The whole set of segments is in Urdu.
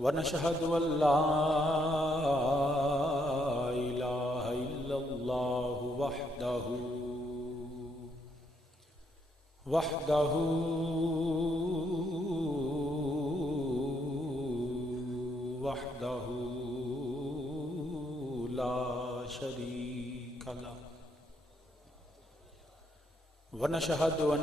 ونشهد أن لا إله إلا الله وحده لا شريك له ونشهد أن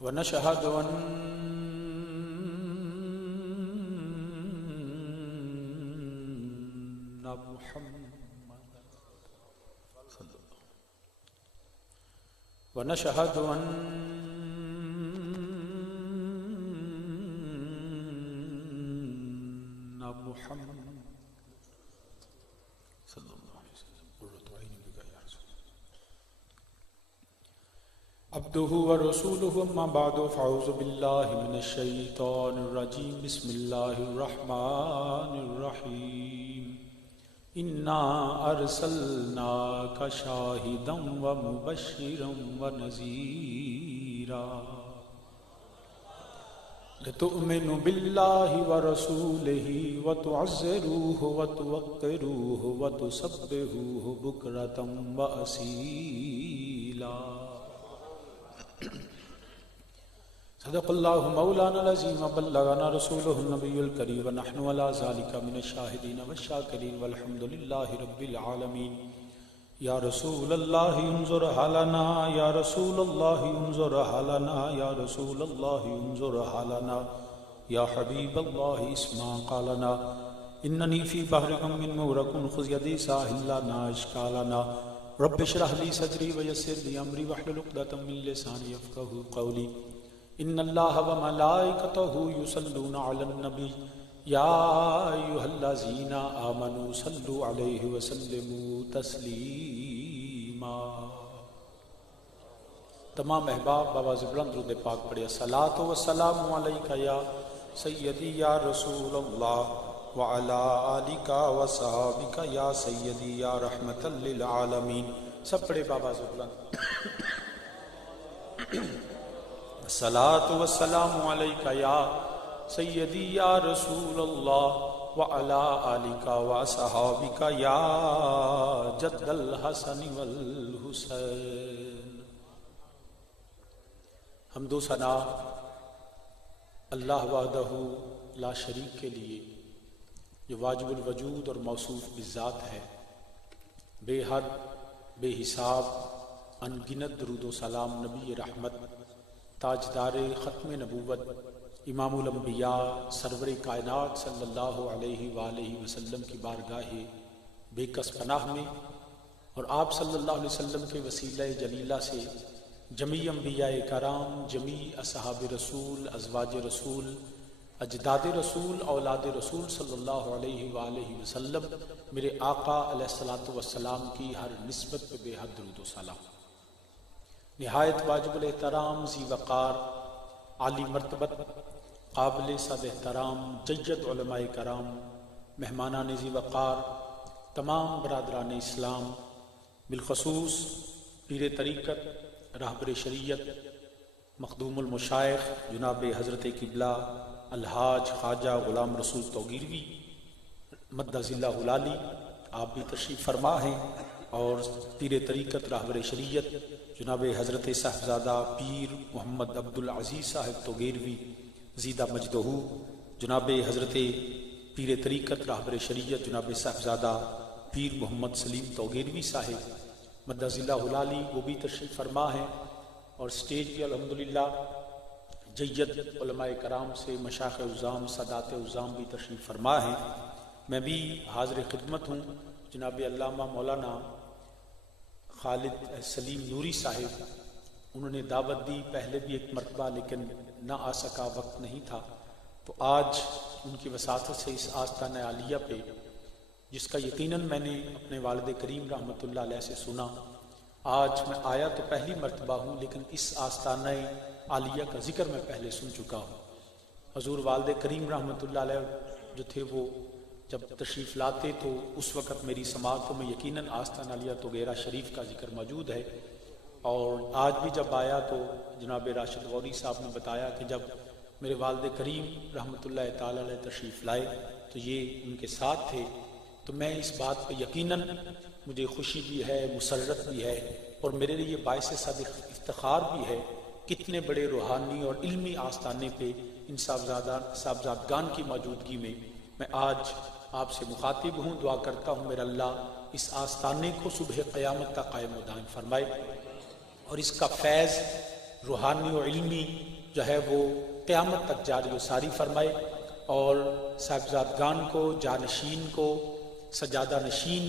ونشهد أن ونشهد أن محمد صلى الله عليه وسلم عبده ورسوله أما بعد فأعوذ بالله من الشيطان الرجيم بسم الله الرحمن الرحيم إنا أرسلناك شاهدا ومبشرا ونذيرا لتؤمنوا بالله ورسوله وتعزروه وتوقروه وتسبحوه بكرة وأصيلا صدق الله مولانا العظيم وبلغنا رسوله النبي الكريم ونحن على ذلك من الشاهدين والشاكرين والحمد لله رب العالمين يا رسول الله انظر حالنا يا رسول الله انظر حالنا يا رسول الله انظر حالنا يا حبيب الله اسمع قالنا إنني في بحر غم مغرق خذ يدي ساحل لنا إشكالنا رب اشرح لي صدري ويسر لي أمري واحلل عقدة من لساني يفقهوا قولي إن الله وملائكته يصلون على النبي يا أيها الذين آمنوا صلوا عليه وسلموا تسلیما۔ تمام احباب آواز بلند درود پاک پڑھیں۔ الصلاۃ والسلام علیک یا سیدی یا رسول اللہ وعلی آلک وصحبک یا سیدی یا رحمت للعالمین۔ سب پڑھے آواز بلند۔ الصلاۃ والسلام علیک یا سیدی یا رسول اللہ وعلی آلک وصحبک یا جد الحسن والحسین۔ حمد و ثنا اللہ وحدہ لا شریک کے لیے جو واجب الوجود اور موصوف بالذات ہے، بے حد بے حساب انگنت درود و سلام نبی رحمت تاجدار ختم نبوت امام الانبیاء سرور کائنات صلی اللہ علیہ وآلہ وسلم کی بارگاہ بے کس پناہ میں اور آپ صلی اللہ علیہ وسلم کے وسیلہ جلیلہ سے جمیع انبیاء کرام، جمیع اصحاب رسول، ازواج رسول، اجداد رسول، اولاد رسول صلی اللہ علیہ وآلہ وسلم، میرے آقا علیہ السلام کی ہر نسبت پہ بے حد درود و سلام۔ نہایت واجب الاحترام، ذی وقار، عالی مرتبت، قابل صد احترام ججت علماء کرام، مہمانان ذی وقار، تمام برادران اسلام، بالخصوص پیر طریقت، راہبر شریعت، مخدوم المشائخ جناب حضرت قبلہ الحاج خواجہ غلام رسول توگیروی مدہ ذلہ العالی، آپ بھی تشریف فرما ہیں، اور پیر طریقت راہبر شریعت جناب حضرت صاحبزادہ پیر محمد عبدالعزیز صاحب توگیروی زیدہ مجدہ، جناب حضرت پیر طریقت راہبر شریعت جناب صاحبزادہ پیر محمد سلیم توگیروی صاحب مدہ ذلہ العالی، وہ بھی تشریف فرما ہیں، اور سٹیج کی الحمدللہ جید علماء کرام سے مشایخ عظام، سادات عظام بھی تشریف فرما ہیں۔ میں بھی حاضر خدمت ہوں، جناب علامہ مولانا خالد سلیم نوری صاحب، انہوں نے دعوت دی پہلے بھی ایک مرتبہ، لیکن نہ آ سکا، وقت نہیں تھا، تو آج ان کی وساطت سے اس آستانہ عالیہ پہ، جس کا یقیناً میں نے اپنے والد کریم رحمۃ اللہ علیہ سے سنا، آج میں آیا تو پہلی مرتبہ ہوں، لیکن اس آستانہ عالیہ کا ذکر میں پہلے سن چکا ہوں۔ حضور والد کریم رحمۃ اللہ علیہ جو تھے وہ جب تشریف لاتے تو اس وقت میری سماعتوں میں یقیناً آستانہ علیہ توگیرہ شریف کا ذکر موجود ہے، اور آج بھی جب آیا تو جناب راشد غوری صاحب نے بتایا کہ جب میرے والد کریم رحمۃ اللہ تعالی علیہ تشریف لائے تو یہ ان کے ساتھ تھے، تو میں اس بات پر یقیناً مجھے خوشی بھی ہے، مسرت بھی ہے، اور میرے لیے باعث صدق افتخار بھی ہے کتنے بڑے روحانی اور علمی آستانے پہ ان صاحبزادگان کی موجودگی میں میں آج آپ سے مخاطب ہوں۔ دعا کرتا ہوں میرا اللہ اس آستانے کو صبح قیامت تک قائم دائم فرمائے، اور اس کا فیض روحانی اور علمی جو ہے وہ قیامت تک جاری و ساری فرمائے، اور صاحبزادگان کو، جانشین کو، سجادہ نشین،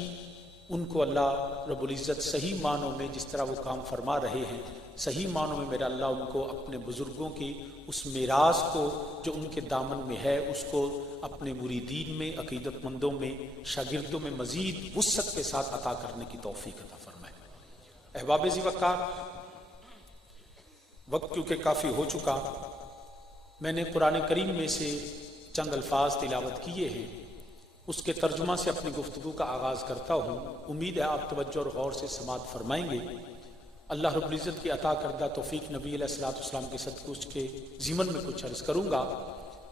ان کو اللہ رب العزت صحیح معنوں میں جس طرح وہ کام فرما رہے ہیں، صحیح معنوں میں میرا اللہ ان کو اپنے بزرگوں کی اس میراث کو جو ان کے دامن میں ہے اس کو اپنے مریدین میں، عقیدت مندوں میں، شاگردوں میں مزید وسعت کے ساتھ عطا کرنے کی توفیق عطا فرمائے۔ احباب ذی وقار، وقت کیونکہ کافی ہو چکا، میں نے قرآن کریم میں سے چند الفاظ تلاوت کیے ہیں، اس کے ترجمہ سے اپنے گفتگو کا آغاز کرتا ہوں۔ امید ہے آپ توجہ اور غور سے سماعت فرمائیں گے۔ اللہ رب العزت کی عطا کردہ توفیق نبی علیہ الصلوۃ والسلام کے صدقے اس کے ضمن میں کچھ عرض کروں گا۔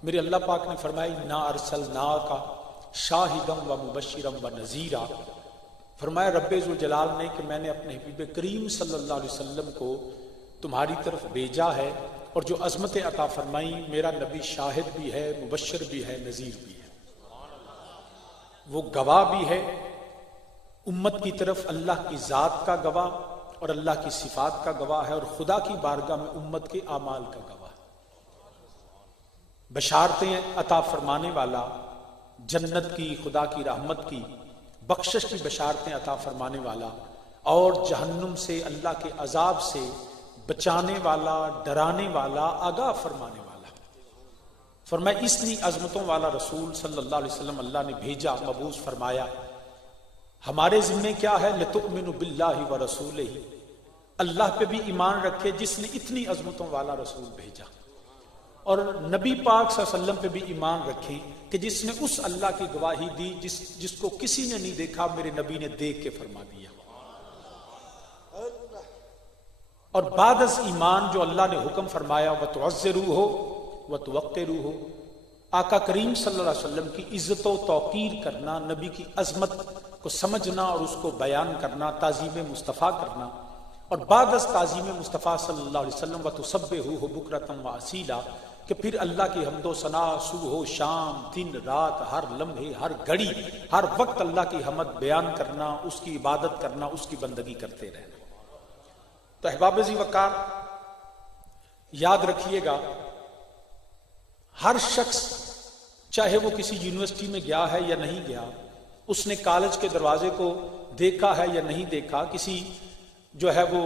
میرے اللہ پاک نے فرمایا انا ارسلناک شاہدا و مبشرا و نذیرا، فرمایا رب ذوالجلال نے کہ میں نے اپنے حبیب کریم صلی اللہ علیہ وسلم کو تمہاری طرف بھیجا ہے، اور جو عظمت عطا فرمائی، میرا نبی شاہد بھی ہے، مبشر بھی ہے، نذیر بھی ہے، وہ گواہ بھی ہے امت کی طرف، اللہ کی ذات کا گواہ اور اللہ کی صفات کا گواہ ہے، اور خدا کی بارگاہ میں امت کے اعمال کا گواہ ہے، بشارتیں عطا فرمانے والا، جنت کی، خدا کی رحمت کی، بخشش کی بشارتیں عطا فرمانے والا، اور جہنم سے، اللہ کے عذاب سے بچانے والا، ڈرانے والا، آگاہ فرمانے والا۔ فرمایا اتنی عظمتوں والا رسول صلی اللہ علیہ وسلم اللہ نے بھیجا، مبعوث فرمایا۔ ہمارے ذمہ کیا ہے؟ لتؤمنوا باللہ ورسولہ، اللہ پہ بھی ایمان رکھے جس نے اتنی عظمتوں والا رسول بھیجا، اور نبی پاک صلی اللہ علیہ وسلم پہ بھی ایمان رکھے کہ جس نے اس اللہ کی گواہی دی جس کو کسی نے نہیں دیکھا، میرے نبی نے دیکھ کے فرما دیا۔ اور بعد از ایمان جو اللہ نے حکم فرمایا وَتُعَزِّرُوهُ وَتُوَقِّرُوهُ، آقا کریم صلی اللہ علیہ وسلم کی عزت و توقیر کرنا، نبی کی عظمت کو سمجھنا اور اس کو بیان کرنا، تعظیم مصطفیٰ کرنا، اور بعد از تعظیم مصطفیٰ صلی اللہ علیہ وسلم وَتُسَبِّحُوهُ بُكْرَةً وَأَصِيلًا، کہ پھر اللہ کی حمد و ثنا صبح و شام، دن رات، ہر لمحے، ہر گھڑی، ہر وقت اللہ کی حمد بیان کرنا، اس کی عبادت کرنا، اس کی بندگی کرتے رہنا۔ تو احباب ذی وقار، یاد رکھیے گا ہر شخص چاہے وہ کسی یونیورسٹی میں گیا ہے یا نہیں گیا، اس نے کالج کے دروازے کو دیکھا ہے یا نہیں دیکھا، کسی جو ہے وہ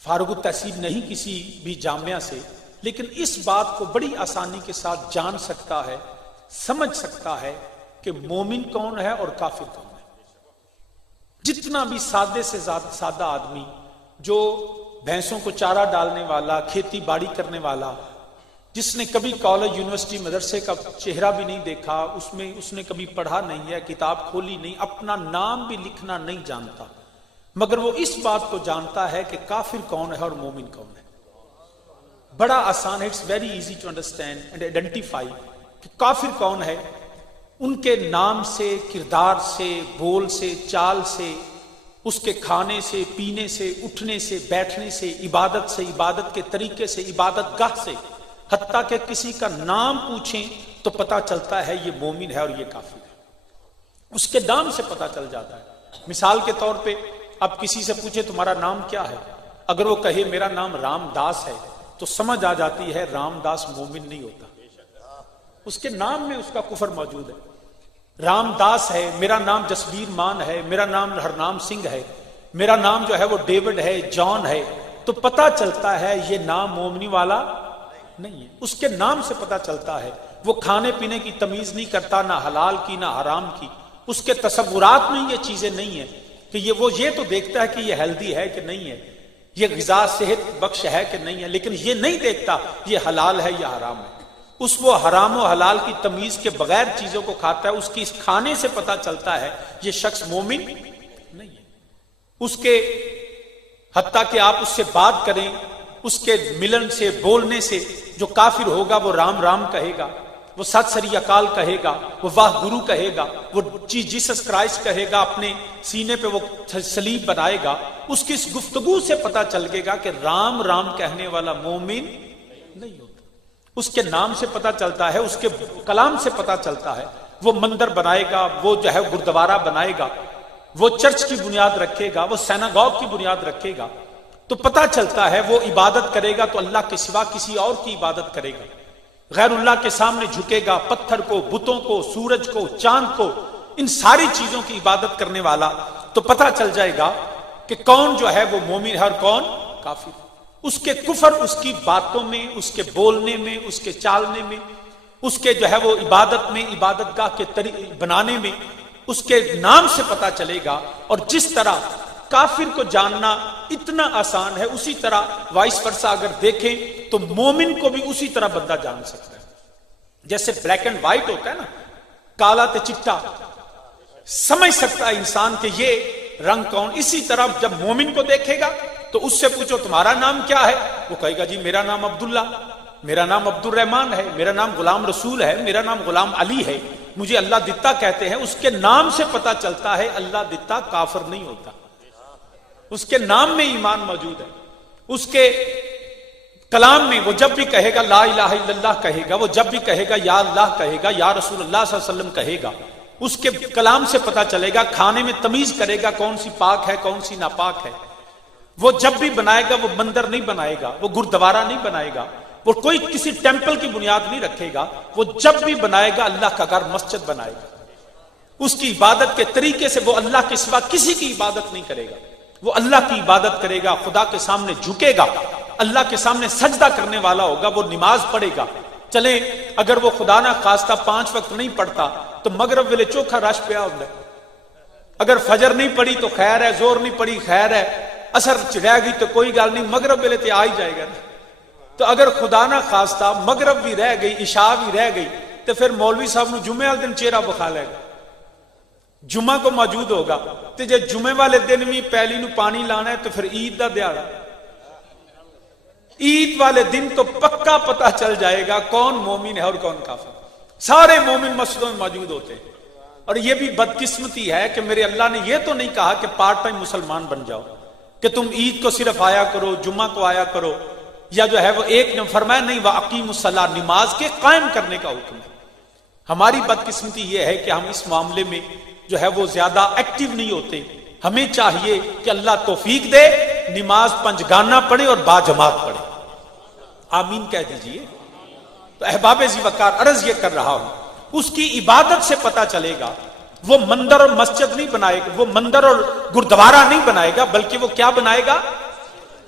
فارغ التحصیل نہیں کسی بھی جامعہ سے، لیکن اس بات کو بڑی آسانی کے ساتھ جان سکتا ہے، سمجھ سکتا ہے کہ مومن کون ہے اور کافر کون ہے۔ جتنا بھی سادے سے سادہ آدمی جو بھینسوں کو چارہ ڈالنے والا، کھیتی باڑی کرنے والا، جس نے کبھی کالج، یونیورسٹی، مدرسے کا چہرہ بھی نہیں دیکھا، اس نے کبھی پڑھا نہیں ہے، کتاب کھولی نہیں، اپنا نام بھی لکھنا نہیں جانتا، مگر وہ اس بات کو جانتا ہے کہ کافر کون ہے اور مومن کون ہے۔ بڑا آسان ہے، it's very easy to understand and identify کہ کافر کون ہے۔ ان کے نام سے، کردار سے، بول سے، چال سے، اس کے کھانے سے، پینے سے، اٹھنے سے، بیٹھنے سے، عبادت سے، عبادت کے طریقے سے، عبادت گاہ سے، حتیٰ کہ کسی کا نام پوچھیں تو پتہ چلتا ہے یہ مومن ہے اور یہ کافر ہے، اس کے نام سے پتہ چل جاتا ہے۔ مثال کے طور پہ اب کسی سے پوچھیں تمہارا نام کیا ہے، اگر وہ کہے میرا نام رام داس ہے تو سمجھ آ جاتی ہے رام داس مومن نہیں ہوتا، اس کے نام میں اس کا کفر موجود ہے۔ رام داس ہے، میرا نام جسبیر مان ہے، میرا نام ہرنام سنگھ ہے، میرا نام جو ہے وہ ڈیوڈ ہے، جان ہے، تو پتہ چلتا ہے یہ نام مومنی والا نہیں ہے، اس کے نام سے پتہ چلتا ہے۔ وہ کھانے پینے کی تمیز نہیں کرتا، نہ حلال کی نہ حرام کی، اس کے تصورات میں یہ چیزیں نہیں ہیں کہ یہ تو دیکھتا ہے کہ یہ ہیلدی ہے کہ نہیں ہے، یہ غذا صحت بخش ہے کہ نہیں ہے، لیکن یہ نہیں دیکھتا یہ حلال ہے یا حرام ہے۔ اس وہ حرام و حلال کی تمیز کے بغیر چیزوں کو کھاتا ہے، اس کی اس کھانے سے پتہ چلتا ہے یہ شخص مومن نہیں۔ اس کے حتیٰ کہ آپ اس سے بات کریں، اس کے ملن سے، بولنے سے، جو کافر ہوگا وہ رام رام کہے گا، وہ ست سری اکال کہے گا، وہ واہ گرو کہے گا، وہ جیسس کرائسٹ کہے گا، اپنے سینے پہ وہ صلیب بنائے گا۔ اس کی اس گفتگو سے پتہ چلے گا کہ رام رام کہنے والا مومن نہیں ہوتا۔ اس کے نام سے پتہ چلتا ہے، اس کے کلام سے پتہ چلتا ہے۔ وہ مندر بنائے گا، وہ جو ہے گردوارہ بنائے گا، وہ چرچ کی بنیاد رکھے گا، وہ سیناگوگ کی بنیاد رکھے گا، تو پتہ چلتا ہے وہ عبادت کرے گا تو اللہ کے سوا کسی اور کی عبادت کرے گا، غیر اللہ کے سامنے جھکے گا، پتھر کو، بتوں کو، سورج کو، چاند کو، ان ساری چیزوں کی عبادت کرنے والا، تو پتہ چل جائے گا کہ کون جو ہے وہ مومن ہے اور کون کافر۔ اس کے کفر اس کی باتوں میں، اس کے بولنے میں، اس کے چالنے میں، اس کے جو ہے وہ عبادت میں، عبادت گاہ کے بنانے میں، اس کے نام سے پتہ چلے گا۔ اور جس طرح کافر کو جاننا اتنا آسان ہے، اسی طرح وائس ورسا اگر دیکھیں تو مومن کو بھی اسی طرح بندہ جان سکتا ہے۔ جیسے بلیک اینڈ وائٹ ہوتا ہے نا، کالا تے چٹا، سمجھ سکتا ہے انسان کہ یہ رنگ کون۔ اسی طرح جب مومن کو دیکھے گا تو اس سے پوچھو تمہارا نام کیا ہے، وہ کہے گا جی میرا نام عبداللہ، میرا نام عبد الرحمن ہے، میرا نام غلام رسول ہے، میرا نام غلام علی ہے، مجھے اللہ دتا کہتے ہیں۔ اس کے نام سے پتہ چلتا ہے اللہ دتا کافر نہیں ہوتا، اس کے نام میں ایمان موجود ہے، اس کے کلام میں وہ جب بھی کہے گا لا الہ الا اللہ کہے گا، وہ جب بھی کہے گا یا اللہ کہے گا، یا رسول اللہ صلی اللہ علیہ وسلم کہے گا، اس کے کلام سے پتہ چلے گا۔ کھانے میں تمیز کرے گا کون سی پاک ہے کون سی ناپاک ہے۔ وہ جب بھی بنائے گا وہ مندر نہیں بنائے گا، وہ گردوارہ نہیں بنائے گا، وہ کوئی کسی ٹیمپل کی بنیاد نہیں رکھے گا، وہ جب بھی بنائے گا اللہ کا گھر مسجد بنائے گا۔ اس کی عبادت کے طریقے سے وہ اللہ کے سوا کسی کی عبادت نہیں کرے گا، وہ اللہ کی عبادت کرے گا، خدا کے سامنے جھکے گا، اللہ کے سامنے سجدہ کرنے والا ہوگا، وہ نماز پڑھے گا۔ چلیں اگر وہ خدا نہ خواستہ 5 وقت نہیں پڑھتا تو مغرب ویلے چوکھا رش پیا ہوتا ہے، اگر فجر نہیں پڑھی تو خیر ہے، زور نہیں پڑھی خیر ہے، اثر رہ گئی تو کوئی گل نہیں، مغرب ویلے تے آ ہی جائے گا۔ تو اگر خدا نہ خواستہ مغرب بھی رہ گئی، عشاء بھی رہ گئی، تو پھر مولوی صاحب نے جمعے والے دن چہرہ بکھا لے گا، جمعہ تو موجود ہوگا، تو جے جمعے والے دن بھی پہلی نو پانی لانا ہے تو پھر عید دا دیہڑا، عید والے دن تو پکا پتہ چل جائے گا کون مومن ہے اور کون کافر۔ سارے مومن مسجدوں میں موجود ہوتے ہیں۔ اور یہ بھی بدقسمتی ہے کہ میرے اللہ نے یہ تو نہیں کہا کہ پارٹ ٹائم مسلمان بن جاؤ، کہ تم عید کو صرف آیا کرو، جمعہ کو آیا کرو، یا جو ہے وہ ایک نے فرمایا نہیں وَأَقِیمُوا الصَّلَاةَ، نماز کے قائم کرنے کا حکم ہے۔ ہماری بدقسمتی یہ ہے کہ ہم اس معاملے میں جو ہے وہ زیادہ ایکٹیو نہیں ہوتے۔ ہمیں چاہیے کہ اللہ توفیق دے، نماز پنجگانہ پڑھے اور باجماعت پڑھے۔ آمین کہہ دیجئے۔ تو احباب ذی وقار عرض یہ کر رہا ہوں، اس کی عبادت سے پتہ چلے گا۔ وہ مندر اور مسجد نہیں بنائے گا، وہ مندر اور گردوارہ نہیں بنائے گا، بلکہ وہ کیا بنائے گا؟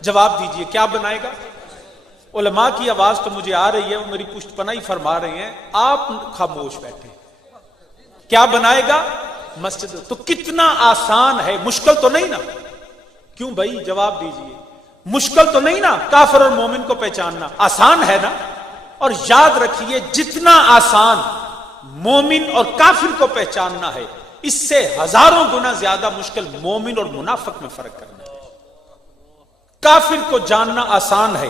جواب دیجئے کیا بنائے گا؟ علماء کی آواز تو مجھے آ رہی ہے، وہ میری پشت پناہی فرما رہے ہیں، آپ خاموش بیٹھے۔ کیا بنائے گا؟ مسجد۔ تو کتنا آسان ہے، مشکل تو نہیں نا؟ کیوں بھائی جواب دیجئے، مشکل تو نہیں نا کافر اور مومن کو پہچاننا؟ آسان ہے نا؟ اور یاد رکھیے جتنا آسان مومن اور کافر کو پہچاننا ہے، اس سے ہزاروں گنا زیادہ مشکل مومن اور منافق میں فرق کرنا ہے۔ کافر کو جاننا آسان ہے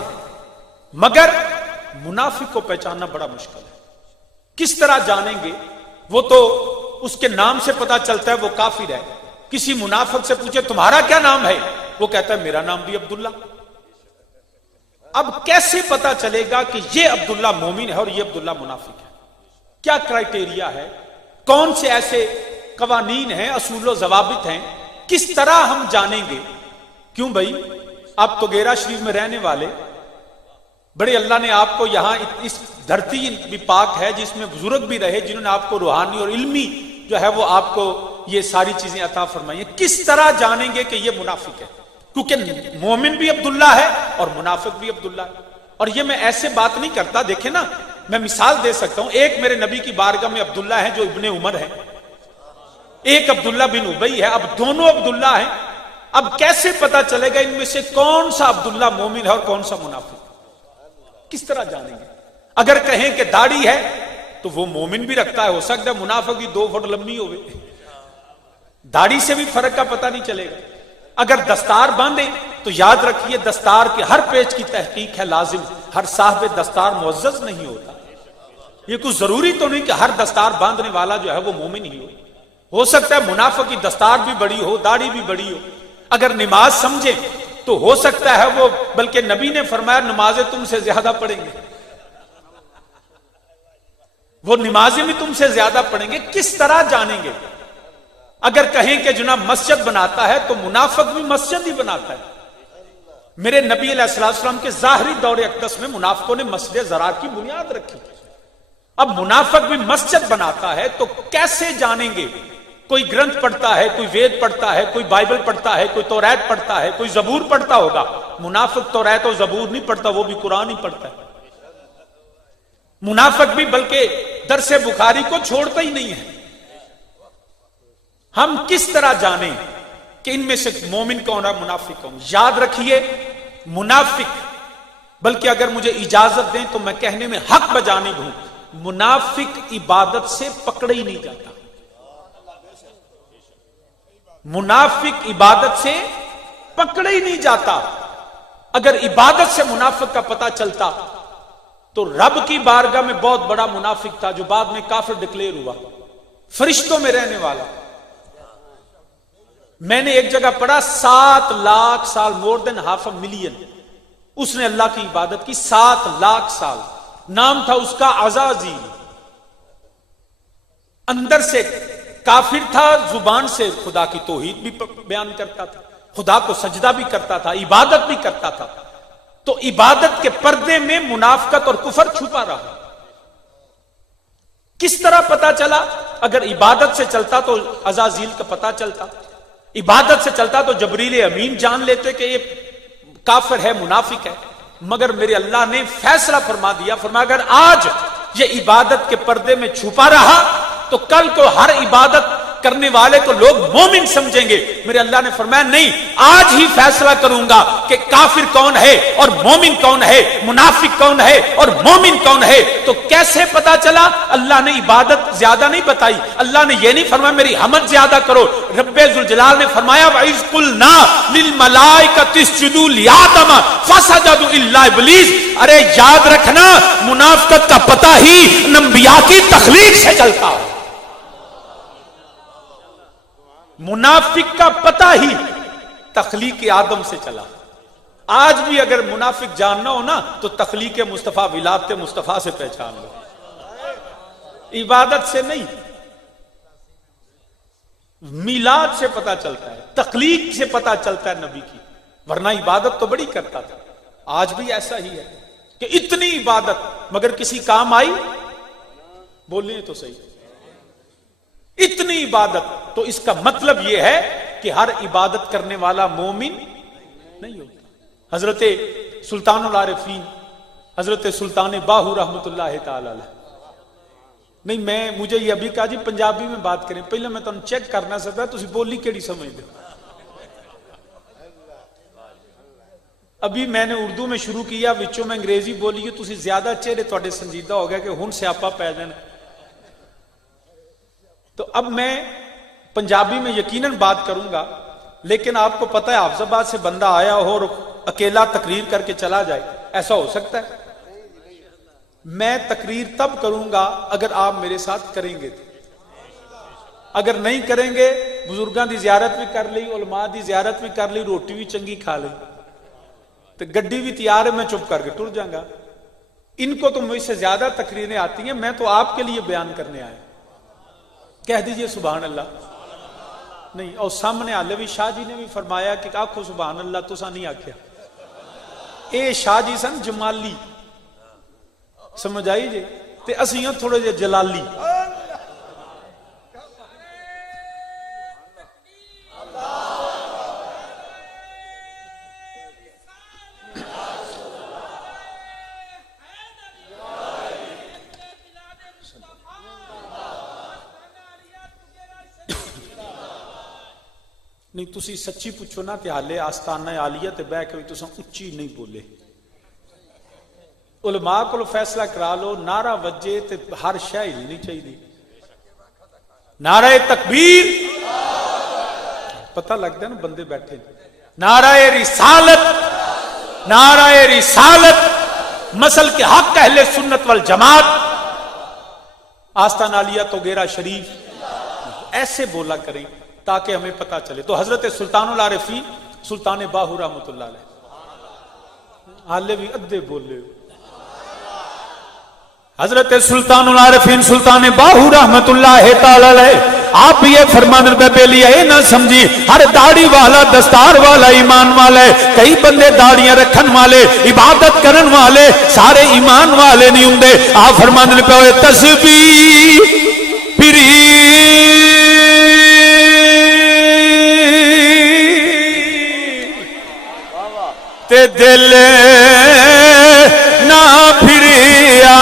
مگر منافق کو پہچاننا بڑا مشکل ہے۔ کس طرح جانیں گے؟ وہ تو اس کے نام سے پتا چلتا ہے وہ کافر ہے۔ کسی منافق سے پوچھے تمہارا کیا نام ہے، وہ کہتا ہے میرا نام بھی عبداللہ۔ اب کیسے پتا چلے گا کہ یہ عبداللہ مومن ہے اور یہ عبداللہ منافق ہے؟ کیا کرائٹیریا ہے؟ کون سے ایسے قوانین ہیں، اصول و ضوابط ہیں؟ کس طرح ہم جانیں گے؟ کیوں بھائی آپ تو گیرا شریف میں رہنے والے، بڑے اللہ نے آپ کو یہاں اس دھرتی بھی پاک ہے جس میں بزرگ بھی رہے جنہوں نے آپ کو روحانی اور علمی جو ہے وہ آپ کو یہ ساری چیزیں عطا فرمائی ہیں۔ کس طرح جانیں گے کہ یہ منافق ہے؟ کیونکہ مومن بھی عبداللہ ہے اور منافق بھی عبداللہ ہے۔ اور یہ میں ایسے بات نہیں کرتا، دیکھیں نا میں مثال دے سکتا ہوں۔ ایک میرے نبی کی بارگاہ میں عبداللہ ہے جو ابن عمر ہے، ایک عبداللہ بن ابی ہے، اب دونوں عبداللہ ہیں۔ اب کیسے پتا چلے گا ان میں سے کون سا عبداللہ مومن ہے اور کون سا منافق؟ کس طرح جانیں گے؟ اگر کہیں کہ داڑھی ہے تو وہ مومن بھی رکھتا ہے، ہو سکتا ہے منافق بھی 2 فٹ لمبی ہو گئی، داڑھی سے بھی فرق کا پتہ نہیں چلے گا۔ اگر دستار باندھے تو یاد رکھیے دستار کے ہر پیچ کی تحقیق ہے لازم، ہر صاحب دستار معزز نہیں ہوتا۔ یہ کچھ ضروری تو نہیں کہ ہر دستار باندھنے والا جو ہے وہ مومن ہی ہو سکتا ہے منافق کی دستار بھی بڑی ہو، داڑھی بھی بڑی ہو، اگر نماز سمجھے تو ہو سکتا ہے وہ، بلکہ نبی نے فرمایا نمازیں تم سے زیادہ پڑھیں گے، وہ نمازیں بھی تم سے زیادہ پڑھیں گے۔ کس طرح جانیں گے؟ اگر کہیں کہ جناب مسجد بناتا ہے تو منافق بھی مسجد ہی بناتا ہے۔ میرے نبی علیہ السلام کے ظاہری دور اقدس میں منافقوں نے مسجد زراعت کی بنیاد رکھی، اب منافق بھی مسجد بناتا ہے تو کیسے جانیں گے؟ کوئی گرنتھ پڑھتا ہے، کوئی وید پڑھتا ہے، کوئی بائبل پڑھتا ہے، کوئی توریت پڑھتا ہے، کوئی زبور پڑھتا ہوگا۔ منافق توریت اور زبور نہیں پڑھتا، وہ بھی قرآن ہی پڑھتا ہے۔ منافق بھی بلکہ درس بخاری کو چھوڑتا ہی نہیں ہے۔ ہم کس طرح جانیں کہ ان میں سے مومن کون ہے منافق کون؟ یاد رکھیے منافق، بلکہ اگر مجھے اجازت دیں تو میں کہنے میں حق بجانب ہوں، منافق عبادت سے پکڑے ہی نہیں جاتا۔ منافق عبادت سے پکڑے ہی نہیں جاتا۔ اگر عبادت سے منافق کا پتہ چلتا تو رب کی بارگاہ میں بہت بڑا منافق تھا جو بعد میں کافر ڈکلیئر ہوا، فرشتوں میں رہنے والا۔ میں نے ایک جگہ پڑھا 7 لاکھ سال، مور دین ہاف اے ملین، اس نے اللہ کی عبادت کی 7 لاکھ سال۔ نام تھا اس کا عزازیل۔ اندر سے کافر تھا، زبان سے خدا کی توحید بھی بیان کرتا تھا، خدا کو سجدہ بھی کرتا تھا، عبادت بھی کرتا تھا۔ تو عبادت کے پردے میں منافقت اور کفر چھپا رہا۔ کس طرح پتا چلا؟ اگر عبادت سے چلتا تو عزازیل کا پتا چلتا، عبادت سے چلتا تو جبریل امین جان لیتے کہ یہ کافر ہے، منافق ہے۔ مگر میرے اللہ نے فیصلہ فرما دیا، فرمایا اگر آج یہ عبادت کے پردے میں چھپا رہا تو کل کو ہر عبادت کرنے والے کو لوگ مومن سمجھیں گے۔ میرے اللہ نے فرمایا نہیں، آج ہی فیصلہ کروں گا کہ کافر کون ہے اور مومن کون ہے، منافق کون ہے اور مومن کون ہے۔ تو کیسے پتا چلا؟ اللہ نے عبادت زیادہ نہیں بتائی، اللہ نے یہ نہیں فرمایا میری حمد زیادہ کرو۔ رب ذوالجلال نے فرمایا وَإِذْ قُلْنَا لِلْمَلَائِكَةِ اسْجُدُوا لِآدَمَ فَسَجَدُوا إِلَّا إِبْلِيسَ۔ ارے یاد رکھنا منافقت کا پتہ ہی انبیاء کی تخلیق سے چلتا، منافق کا پتہ ہی تخلیق آدم سے چلا۔ آج بھی اگر منافق جاننا ہو نا تو تخلیق مصطفیٰ، ولادت مصطفیٰ سے پہچان لو، عبادت سے نہیں، میلاد سے پتا چلتا ہے، تخلیق سے پتا چلتا ہے نبی کی، ورنہ عبادت تو بڑی کرتا تھا۔ آج بھی ایسا ہی ہے کہ اتنی عبادت مگر کسی کام آئی؟ بولیں تو صحیح، اتنی عبادت۔ تو اس کا مطلب یہ ہے کہ ہر عبادت کرنے والا مومن نہیں ہوتا۔ حضرت سلطان العارفین حضرت سلطان باہو رحمت اللہ تعالی علیہ، نہیں مجھے یہ ابھی کہا جی پنجابی میں بات کریں، پہلے میں تم چیک کرنا سکتا تسی بولی کیڑی سمجھتے۔ ابھی میں نے اردو میں شروع کیا، وچوں میں انگریزی بولی، تسی زیادہ چہرے تواڈے سنجیدہ ہو گیا کہ ہن سیاپا پے جانا۔ تو اب میں پنجابی میں یقیناً بات کروں گا، لیکن آپ کو پتہ ہے حافظ آباد سے بندہ آیا ہو اور اکیلا تقریر کر کے چلا جائے، ایسا ہو سکتا ہے؟ میں تقریر تب کروں گا اگر آپ میرے ساتھ کریں گے، اگر نہیں کریں گے بزرگاں دی زیارت بھی کر لی، علماء دی زیارت بھی کر لی، روٹی بھی چنگی کھا لی، تو گڈی بھی تیار ہے، میں چپ کر کے ٹر جاؤں گا۔ ان کو تو مجھ سے زیادہ تقریریں آتی ہیں، میں تو آپ کے لیے بیان کرنے آیا۔ کہہ دیجئے سبحان اللہ۔ نہیں، اور سامنے علوی شاہ جی نے بھی فرمایا کہ آکھو سبحان اللہ، تو سا نہیں آکھیا۔ اے شاہ جی سن جمالی، سمجھ آئی جی، تے اسیاں تھوڑے جے جلالی۔ نہیں تسی سچی پوچھو نا تے حالے آستانہ عالیہ تے بیٹھ کے تساں اچھی نہیں بولے، علماء کو فیصلہ کرا لو نعرہ وجے تے ہر شے ہی نہیں چاہیے. نعرہ تکبیر پتہ لگتا ہے نا بندے بیٹھے. نعرہ رسالت، نعرہ رسالت مسل کے حق اہل سنت والجماعت آستان عالیہ تو گیرا شریف ایسے بولا کریں تاکہ ہمیں پتہ چلے. تو حضرت سلطان العارفین سلطان باہو رحمۃ اللہ علیہ حالے بھی ادھے بولے. حضرت سلطان العارفین سلطان باہو رحمت اللہ تعالی علیہ آپ بھی یہ فرمان پہ پہلی یہ نہ سمجھی ہر داڑھی والا دستار والا ایمان والے. کئی بندے داڑیاں رکھن والے عبادت کرن والے سارے ایمان والے نہیں ہوندے. آپ فرمان پہ ہوئے تسبیح پھری تے دل نہ پھریا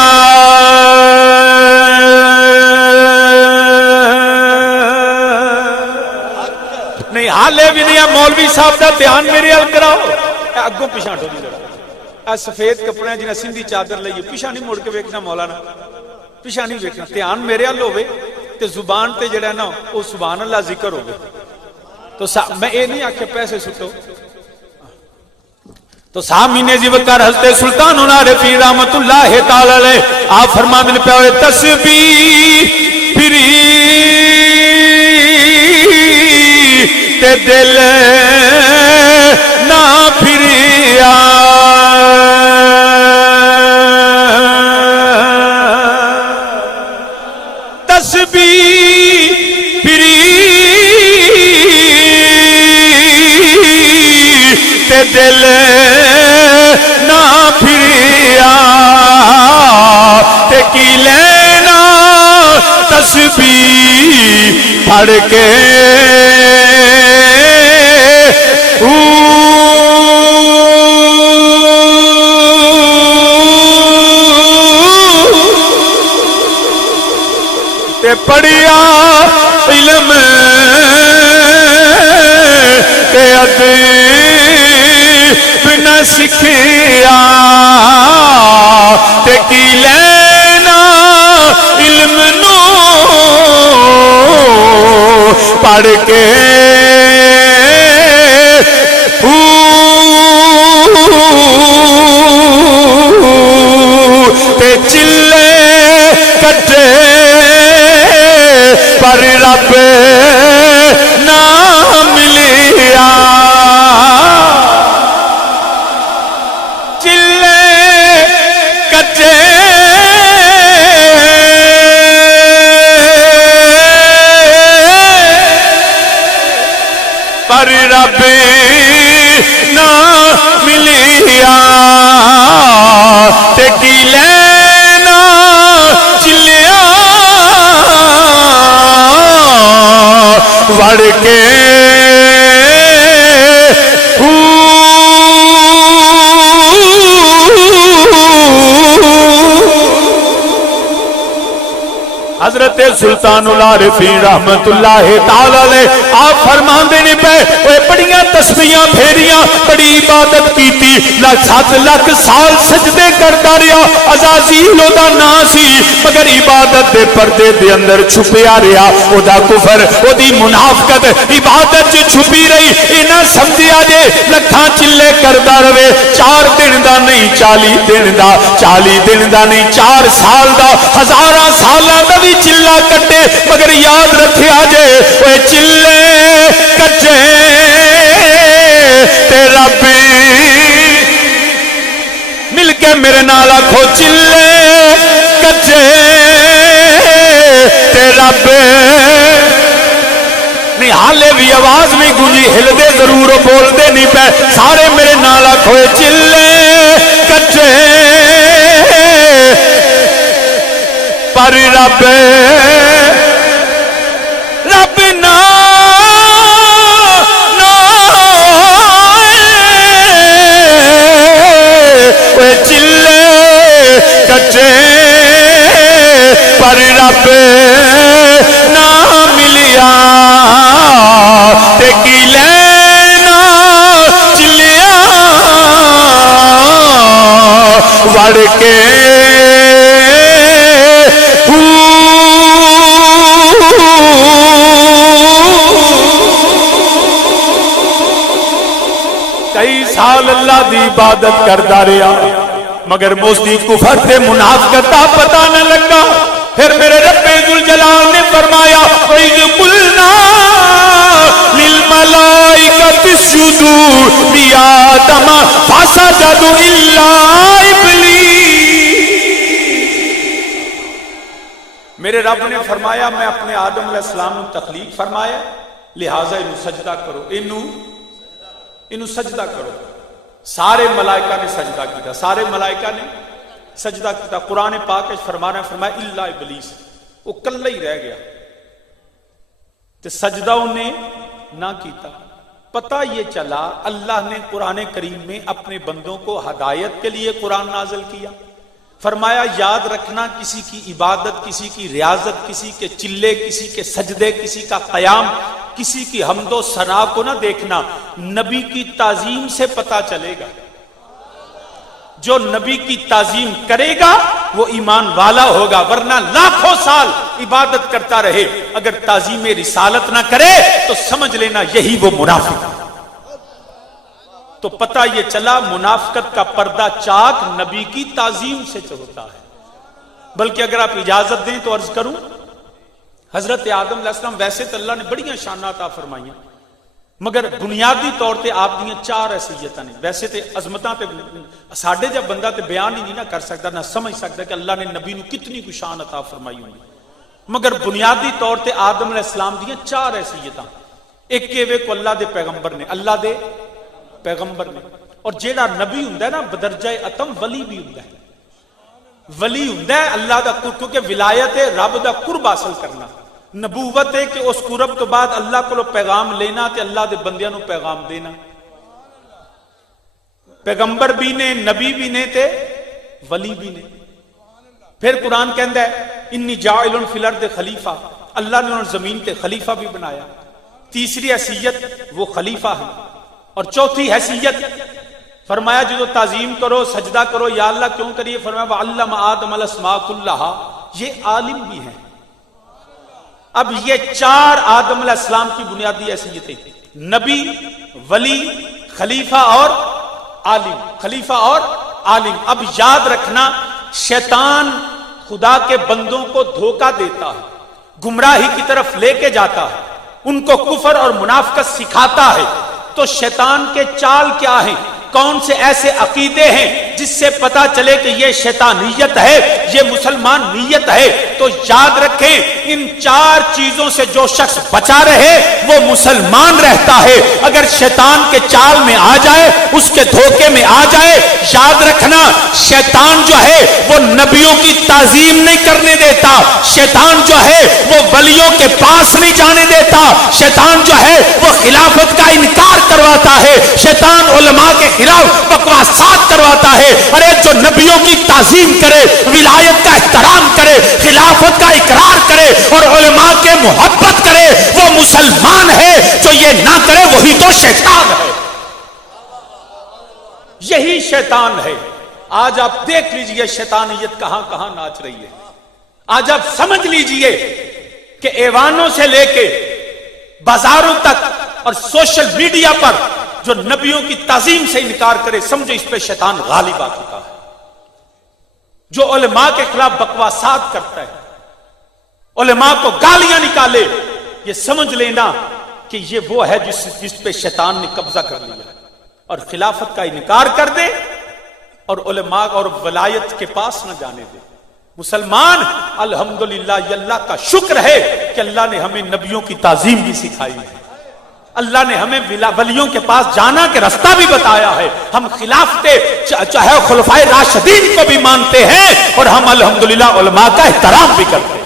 نہیں. حالے بھی نہیں مولوی صاحب دا دھیان میرے کراؤ اگوں پیچھے سفید کپڑے جنہیں سندھی چادر لئیے پیچھا نہیں مڑ کے ویکھنا مولانا پیچھا نہیں ویکھنا. دھیان میرے حل ہوئے تے زبان تے جڑا نا وہ سبحان اللہ ذکر ہوگا. تو میں یہ نہیں آکے پیسے سٹو. تو سامنے ذکر حضرت سلطان العارفین رحمت اللہ تعالی علیہ آپ فرماتے ہیں پہ تسبیح پھری تے دل نہ پھریا تسبیح پھری تے دل نہ پھریا تے کی لینا تسبیح پڑھ کے تے پڑھیا علم تے ادب نہ سکھیا تے کی لینا علم نو پڑھ کے تے چلے کٹے پر رب نہ ملیا چلے کٹے پر رب نہ ملیا تے کی لینا چلیا وڑ کے حضرت سلطان العارفین رحمت اللہ تعالی علیہ آپ فرماندے نے پہ بڑیاں تسبیحاں پھیریاں بڑی عبادت کیتی لاکھ سال سجدے کرتا رہیا عزازیل دا نام سی مگر عبادت دے پردے دے اندر چھپیا رہیا او دا کفر او دی منافقت عبادت چ چھپی رہی انہاں سمجھیا جے لکھاں چلے کردا رہے 4 دن دا نہیں 40 دن دا 40 دن دا نہیں 4 سال دا ہزاراں سالاں دا چلا کٹے مگر یاد رکھیا جے وہ چلے کٹے تے رب مل کے میرے نال آکھو چلے کٹے تے رب نہیں حالے بھی آواز نہیں گونجی ہلدے ضرور بولدے نہیں پے سارے میرے نال آکھو چلے کٹے پر رب رب نہ چلے کٹے پر رب نہ ملیا تے کی لینا چلیا وڑ کے سال اللہ دی عبادت کردا رہیا مگر موسیقی کفر سے منافقت دا پتہ نہ لگا. پھر میرے رب ذوالجلال نے فرمایا وَإِذْ قُلْنَا لِلْمَلَائِكَةِ اسْجُدُوا لِآدَمَ فَسَجَدُوا إِلَّا إِبْلِيسَ. میرے رب نے فرمایا میں اپنے آدم علیہ السلام کو تخلیق فرمایا لہذا انہوں سجدہ کرو, انہوں سجدہ کرو. سارے ملائکہ نے سجدہ کیا, سارے ملائکہ نے سجدہ کیا. قرآن پاک میں فرمایا الا ابلیس, وہ کلہ ہی رہ گیا تو سجدہ انہیں نہ کیتا. پتہ یہ چلا اللہ نے قرآن کریم میں اپنے بندوں کو ہدایت کے لیے قرآن نازل کیا. فرمایا یاد رکھنا کسی کی عبادت, کسی کی ریاضت, کسی کے چلے, کسی کے سجدے, کسی کا قیام, کسی کی حمد و ثنا کو نہ دیکھنا, نبی کی تعظیم سے پتہ چلے گا. جو نبی کی تعظیم کرے گا وہ ایمان والا ہوگا, ورنہ لاکھوں سال عبادت کرتا رہے اگر تعظیم رسالت نہ کرے تو سمجھ لینا یہی وہ منافق. تو پتہ یہ چلا منافقت کا پردہ چاک نبی کی تعظیم سے ہوتا ہے. بلکہ اگر آپ اجازت دیں تو عرض کروں, حضرت آدم علیہ السلام ویسے تو اللہ نے بڑی شانات عطا فرمائی مگر بنیادی طور تے آپ کی 4 حیثیتاں نے. ویسے تے عظمتاں تے ساڈے جب بندہ تے بیان ہی نہیں نہ کر سکتا نہ سمجھ سکتا کہ اللہ نے نبی نو کتنی کوئی شان عطا فرمائی ہوئی, مگر بنیادی طور تے آدم علیہ السلام دی 4 حیثیتاں. ایک کہ کو اللہ دے پیغمبر نے, اللہ دے پیغمبر نے, اور جیڑا نبی ہوندا ہے نا بدرجہ اتم ولی بھی ہوندا ہے. ولی ہوندا ہے اللہ دا, کیونکہ ولایت ہے رب دا قرب حاصل کرنا. نبوت ہے کہ اس قرب تو بعد اللہ کو پیغام لینا تے اللہ دے بندیاں نو پیغام دینا. پیغمبر بھی نے, نبی بھی نے تے ولی بھی نے. پھر قرآن کہندا ہے انی جاعل فی الارض خلیفہ, اللہ نے انہوں زمین تے خلیفہ بھی بنایا. تیسری حیثیت وہ خلیفہ ہے. اور چوتھی حیثیت فرمایا جو تعظیم کرو, سجدہ کرو, یا اللہ کیوں کریے؟ فرمایا وَعَلَّمَ آدَمَ الْأَسْمَاءَ كُلَّهَا, یہ عالم بھی ہے. اب یہ 4 آدم علیہ السلام کی بنیادی حیثیتیں, نبی, ولی, خلیفہ اور عالم. خلیفہ اور عالم. اب یاد رکھنا شیطان خدا کے بندوں کو دھوکہ دیتا ہے, گمراہی کی طرف لے کے جاتا ہے, ان کو کفر اور منافقت سکھاتا ہے. تو شیطان کے چال کیا ہیں, کون سے ایسے عقیدے ہیں جس سے پتا چلے کہ یہ شیطانیت ہے, یہ مسلمان نیت ہے. تو یاد رکھیں ان 4 چیزوں سے جو شخص بچا رہے وہ مسلمان رہتا ہے. اگر شیطان کے چال میں آ جائے, اس کے دھوکے میں آ جائے, یاد رکھنا شیطان جو ہے وہ نبیوں کی تعظیم نہیں کرنے دیتا, شیطان جو ہے وہ ولیوں کے پاس نہیں جانے دیتا, شیطان جو ہے وہ خلافت کا انکار کرواتا ہے, شیطان علماء کے خلاف بکواسات کرواتا ہے. ارے جو نبیوں کی تعظیم کرے, ولایت کا احترام کرے, خلافت کا اقرار کرے اور علماء کے محبت کرے وہ مسلمان ہے. جو یہ نہ کرے وہی تو شیطان ہے, یہی شیطان ہے. آج آپ دیکھ لیجئے شیطانیت کہاں کہاں ناچ رہی ہے. آج آپ سمجھ لیجئے کہ ایوانوں سے لے کے بازاروں تک اور سوشل میڈیا پر جو نبیوں کی تعظیم سے انکار کرے, سمجھے اس پہ شیطان غالب آ گیا. جو علماء کے خلاف بکواسات کرتا ہے, علماء کو گالیاں نکالے, یہ سمجھ لینا کہ یہ وہ ہے جس پہ شیطان نے قبضہ کر لیا, اور خلافت کا انکار کر دے اور علماء اور ولایت کے پاس نہ جانے دے. مسلمان الحمدللہ یہ اللہ کا شکر ہے کہ اللہ نے ہمیں نبیوں کی تعظیم بھی سکھائی, اللہ نے ہمیں ولیوں کے پاس جانا کے راستہ بھی بتایا ہے. ہم خلافت چاہے خلفائے راشدین کو بھی مانتے ہیں اور ہم الحمدللہ علماء کا احترام بھی کرتے ہیں.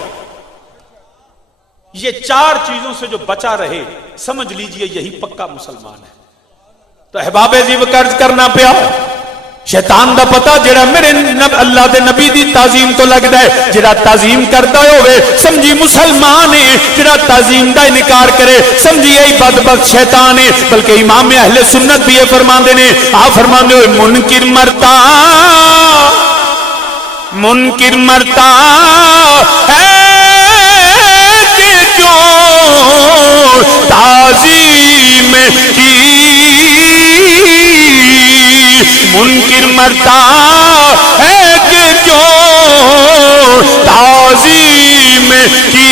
یہ 4 چیزوں سے جو بچا رہے سمجھ لیجئے یہی پکا مسلمان ہے. تو احباب عزیز قرض کرنا پیا شیطان دا پتا جڑا میرے اللہ دے نبی دی تعظیم تو لگدا ہے, جڑا تعظیم کردا ہوے سمجھی مسلمان ہے, جڑا تعظیم دا انکار کرے سمجھی یہی بدبخت شیطان ہے. بلکہ امام اہل سنت بھی یہ فرماندے نے, آپ فرماندے ہو منکر مرتا ہے کہ جو تعظیم کی کرتا ہے کہ کیوں تعظیم کی،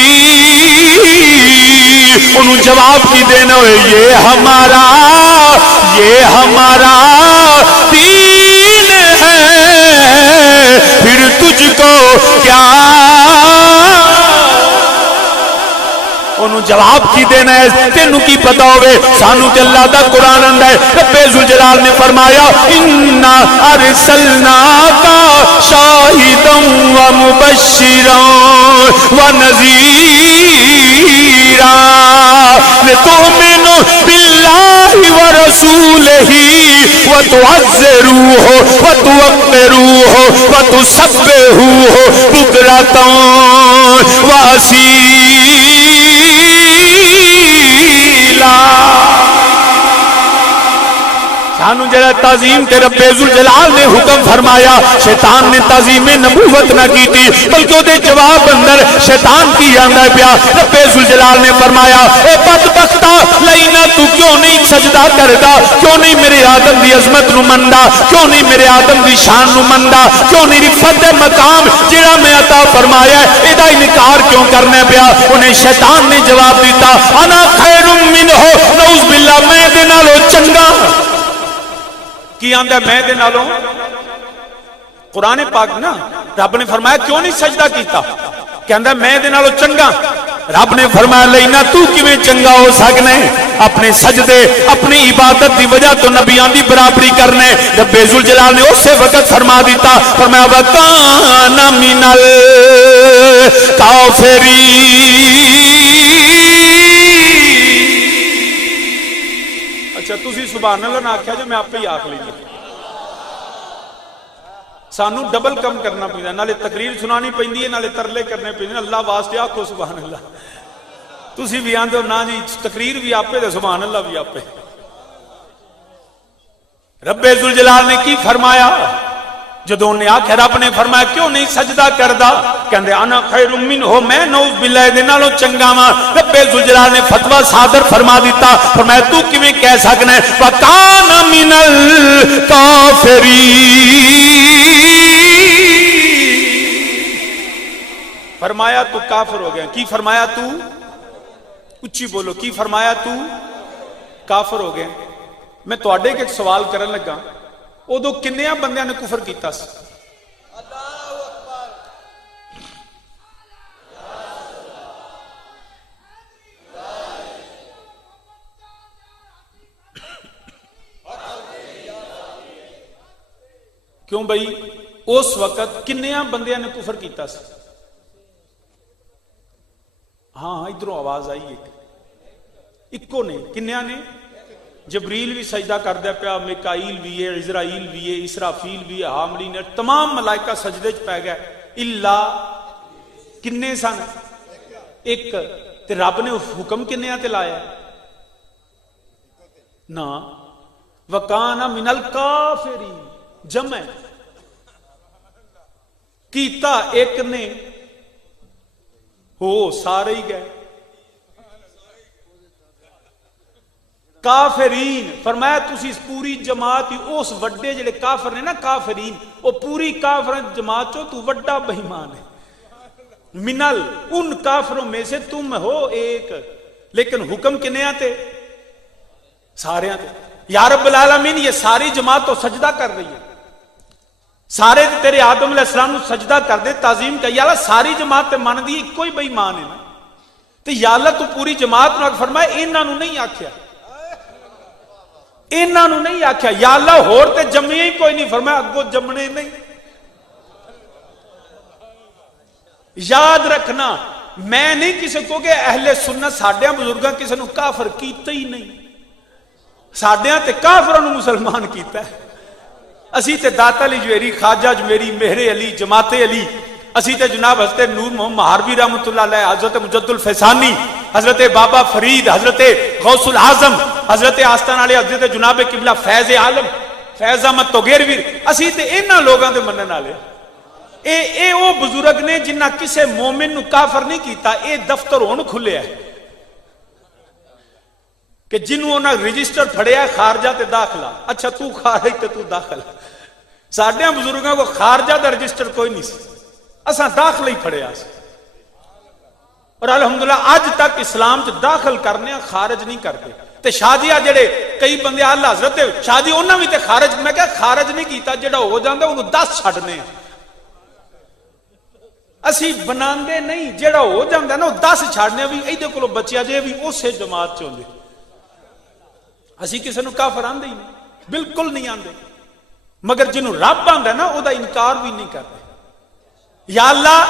انہوں جواب کی دینا ہوئے یہ ہمارا دین ہے، پھر تجھ کو کیا، انہوں جواب کی دینا ہے تینوں کی پتا ہوئے سانو تے اللہ دا قرآن اندہ ہے۔ رب ذوالجلال نے فرمایا اِنَّا أَرْسَلْنَاكَ شَاهِدًا وَمُبَشِّرًا وَنَذِيرًا لِتُؤْمِنُوا بِاللَّهِ وَرَسُولِهِ وَتُعَزِّرُوهُ وَتُوَقِّرُوهُ وَتُسَبِّحُوهُ بُكْرَةً وَأَصِيلًا۔ سانو جڑا تعظیم تے رب ذوالجلال نے حکم فرمایا، شیطان نے تعظیم نبوت نہ کی تھی، بلکہ دے جواب اندر شیطان کی آندا پیا۔ رب ذوالجلال نے فرمایا اے بدبختا لینا تو کیوں نہیں سجدہ کردا، کیوں نہیں میرے آدم دی عظمت نو مندا، کیوں نہیں میرے آدم دی شان نو مندا، کیوں نہیں رفعت مقام جڑا میں عطا فرمایا اے دا انکار کیوں کرنا پیا؟ انہیں شیطان نے جواب دیتا انا خیر منہ، نعوذ باللہ میں دے نالوں چنگا۔ کی آندہ میں دے نالوں؟ قرآن پاک نا رب نے فرمایا کیوں نہیں سجدہ کیتا؟ کہندہ میں دے نالوں چنگا۔ رب نے فرمایا لینا تو کیویں چنگا ہو سکنے؟ اپنے سجدے اپنی عبادت دی وجہ تو نبیان دی برابری کرنے۔ رب ذوالجلال نے اسے وقت فرما دیتا فرمایا وَكَانَ مِنَ الْكَافِرِينَ۔ اچھا تسی سبحان اللہ نہ آکھیا جو میں آپ ہی آکھ لیا، سانو ڈبل کم کرنا پڑنا، نالے تقریر سنانی پڑی ہے نالے ترلے کرنے پڑنے۔ اللہ واسطے آکھو سبحان اللہ، تسی بھی آندے ہو نا جی تقریر بھی آپ پہ سبحان اللہ بھی آپ پہ۔ رب ذوالجلال نے کی فرمایا جدوں نے آکھیا رب نے فرمایا کیوں نہیں سجدہ کردا؟ کہندے انا خیر منہ، میں نعوذ باللہ دے نالوں چنگا وا۔ رب ذوالجلال نے فتوی صادر فرما دیتا فرمایا تو کیویں کہہ سکنا ہے وَكَانَ مِنَ الْكَافِرِينَ۔ فرمایا تو کافر ہو گیا۔ کی فرمایا تو؟ اچھی بولو، کی فرمایا تو؟ کافر ہو گیا۔ میں تواڈے کے سوال کرن لگا ادو کنیاں بندیاں نے کفر کیتا سی؟ کیوں بھائی اس وقت کنیاں بندیاں نے کفر کیتا سی؟ ہاں ادھروں آواز آئی ہے، اکو نہیں کنیاں نے؟ جبریل بھی سجدہ کردہ پیا، میکائیل بھی ہے، عزرائیل بھی ہے، اسرافیل بھی ہے، حاملی نے تمام ملائکہ سجدے چ پہ گئے اللہ کنے سن؟ ایک تے رب نے حکم کنیاں تے لایا نا وَكَانَ مِنَ الْكَافِرِينَ، جمع کیتا ایک نے ہو سارے ہی گئے۔ کافرین فرمایا تسی اس پوری جماعت ہی اس وڈے جڑے کافر نے نا کافرین، وہ پوری کافر جماعت چو تو وڈا بہیمان ہے۔ منل ان کافروں میں سے تم ہو ایک، لیکن حکم کنے آتے؟ سارے آتے۔ یا رب العالمین یہ ساری جماعت تو سجدہ کر رہی ہے، سارے تیرے آدم علیہ السلام نے سجدہ کر دے تعظیم کا، یا اللہ ساری جماعت پہ مان دی کوئی بہیمان ہے تو یا اللہ تو پوری جماعت نے فرمایا انہاں نو نہیں آکھیا، انہاں نو نہیں آکھیا یا اللہ ہور تے جمعی ہی کوئی نہیں، فرمایا اگو جمنے نہیں۔ یاد رکھنا میں نہیں کسی کو کہ اہل سنت ساڈیاں بزرگاں کسی نو کافر کیتا ہی نہیں، ساڈیاں تے کافراں نو مسلمان کیتا ہے۔ اسی تے داتا علی جویری، خواجہ جویری، مہر علی، جماعت علی، اسی تے جناب حضرت نور محمد مہاروی رحمۃ اللہ علیہ، حضرت مجد الفیسانی، حضرت بابا فرید، حضرت غوث العظم، حضرت آستان علی، حضرت جناب قبلہ فیض عالم، فیض احمد توگیروی، اسی تے انہاں لوگاں دے منن والے۔ اے او بزرگ نے جنہ کسے مومن نو کافر نہیں کیتا، اے دفتر ہن کھلیا ہے کہ جنہوں نے رجسٹر پھڑیا خارجہ تے داخلہ، اچھا تو خارج تے تو داخلہ، ساڈے بزرگوں کو خارجہ دا رجسٹر کوئی نہیں سی، اساں داخل ہی پڑھیا سی، اور الحمدللہ اج تک اسلام چ داخل کرنے خارج نہیں کرتے۔ تے شادیاں جڑے کئی بندے اعلی حضرت شادی انہاں وی تے خارج، میں کہ خارج نہیں کیتا، جڑا ہو جاندا اونوں 10 چھڈنے، اسی بناندے نہیں، جڑا ہو جاندا نا 10 چھڈنے بھی ایدے کولوں بچیا جے بھی اسے جماعت چ ہوندے۔ اسی کسے نوں کافر آندے ہی نہیں، بالکل نہیں آندے، مگر جنوں رب آندا نا او دا انکار بھی نہیں کردا۔ یا اللہ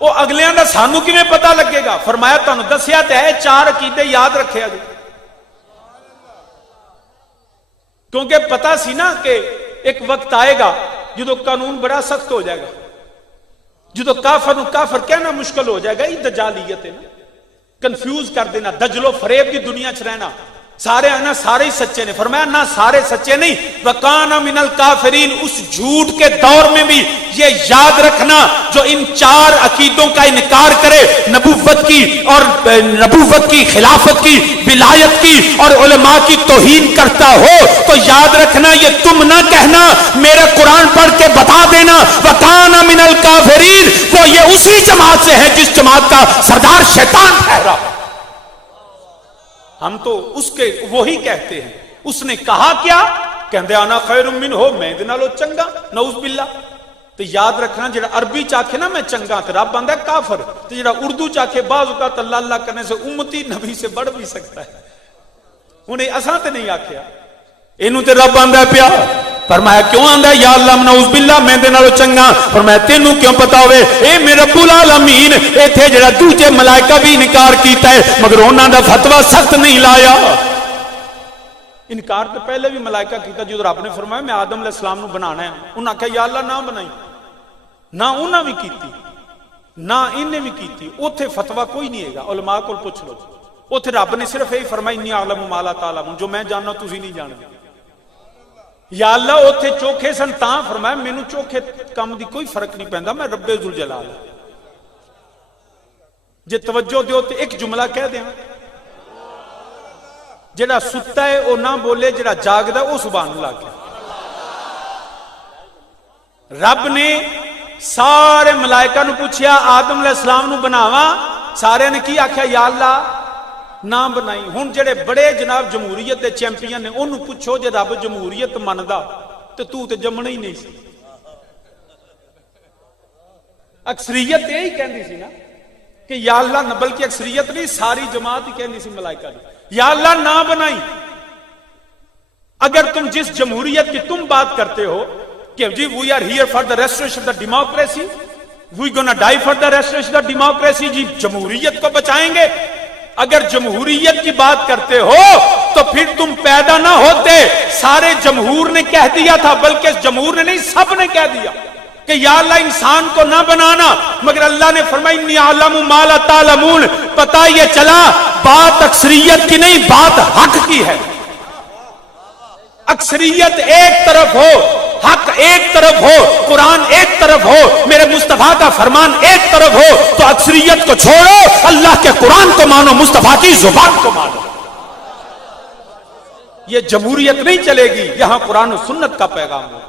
وہ اگلیاں دا سانو کیویں پتہ لگے گا؟ فرمایا تانوں دسیا تے ہے 4 عقیدے یاد رکھے گا، کیونکہ پتہ سی نا کہ ایک وقت آئے گا جدو قانون بڑا سخت ہو جائے گا، جدو کافر نو کافر کہنا مشکل ہو جائے گا۔ یہ دجالیت ہے، کنفیوز کر دینا، دجل و فریب کی دنیا چ رہنا، سارے آنا سارے ہی سچے نے، فرمایا نہ سارے سچے نہیں، وَقَانَ مِنَ الْكَافِرِينَ۔ اس جھوٹ کے دور میں بھی یہ یاد رکھنا، جو ان 4 عقیدوں کا انکار کرے، نبوت کی اور نبوت کی، خلافت کی، ولایت کی اور علماء کی توہین کرتا ہو، تو یاد رکھنا یہ تم نہ کہنا، میرے قرآن پڑھ کے بتا دینا وَقَانَ مِنَ الْكَافِرِينَ، تو یہ اسی جماعت سے ہے جس جماعت کا سردار شیطان ہے۔ ہم تو اس کے وہی کہتے ہیں، اس نے کہا کیا؟ کہندے انا خیر منہ، میں دے نالوں چنگا، نعوذ باللہ۔ تو یاد رکھنا جڑا عربی چاکے نا میں چنگا، تو رب آندا ہے کافر، تو جڑا اردو چاکے بعض اوقات اللہ اللہ کرنے سے امتی نبی سے بڑھ بھی سکتا ہے، انہیں اساں تے نہیں آکھیا، اینوں تے رب آندا پیا۔ فرمایا کیوں آندا؟ یا اللہ نعوذ باللہ میں دے نالوں چنگا۔ فرمایا تینوں کیوں پتا ہوئے؟ اے میرے رب العالمین، ایتھے جڑا دوجے ملائکہ بھی انکار کیتا ہے مگر انہاں دا فتویٰ سخت نہیں لایا۔ انکار تو پہلے بھی ملائکہ کیتا، جو رب نے فرمایا میں آدم علیہ السلام نو بنانا ہے، انہاں کہا یا اللہ نہ بنائی، نہ انہاں بھی کیتی نہ انہیں بھی کیتی، اوتھے فتویٰ کوئی نہیں ہے گا، علماء کو پوچھ لو، اوتھے رب نے صرف یہی فرمایا انی اعلم ما لا تعلمون، جو میں جاننا تسی نہیں جانتے۔ یا اللہ اوتھے چوکھے سن تاں فرمایا مینوں چوکھے کم دی کوئی فرق نہیں پیندا، میں رب ذوالجلال۔ جے توجہ دیو تے ایک جملہ کہہ دیں، جڑا ستا ہے او نہ بولے، جڑا جاگدا او سبحان اللہ کہے۔ رب نے سارے ملائکہ نو پوچھیا آدم علیہ السلام نو بناواں، سارے نے کی آکھیا یا اللہ نہ بنائی۔ ہن جڑے بڑے جناب جمہوریت دے چیمپئن نے انہوں پوچھو جے رب جمہوریت مندا تو تے جمنا ہی نہیں سی۔ اکثریت یہی کہندی سی نا کہ یا اللہ نہ، بلکہ اکثریت نہیں ساری جماعت ہی کہندی سی ملائکہ یا اللہ نہ بنائی۔ اگر تم جس جمہوریت کی تم بات کرتے ہو کہ جی we are here for the restoration the democracy, we gonna die for the restoration the democracy, جی جمہوریت کو بچائیں گے، اگر جمہوریت کی بات کرتے ہو تو پھر تم پیدا نہ ہوتے۔ سارے جمہور نے کہہ دیا تھا، بلکہ جمہور نے نہیں سب نے کہہ دیا کہ یا اللہ انسان کو نہ بنانا، مگر اللہ نے فرمایا انی اعلم ما لا تعلمون۔ پتہ یہ چلا بات اکثریت کی نہیں، بات حق کی ہے۔ اکثریت ایک طرف ہو، حق ایک طرف ہو، قرآن ایک طرف ہو، میرے مصطفیٰ کا فرمان ایک طرف ہو، تو اکثریت کو چھوڑو، اللہ کے قرآن کو مانو، مصطفیٰ کی زبان کو مانو۔ یہ جمہوریت نہیں چلے گی، یہاں قرآن و سنت کا پیغام ہے۔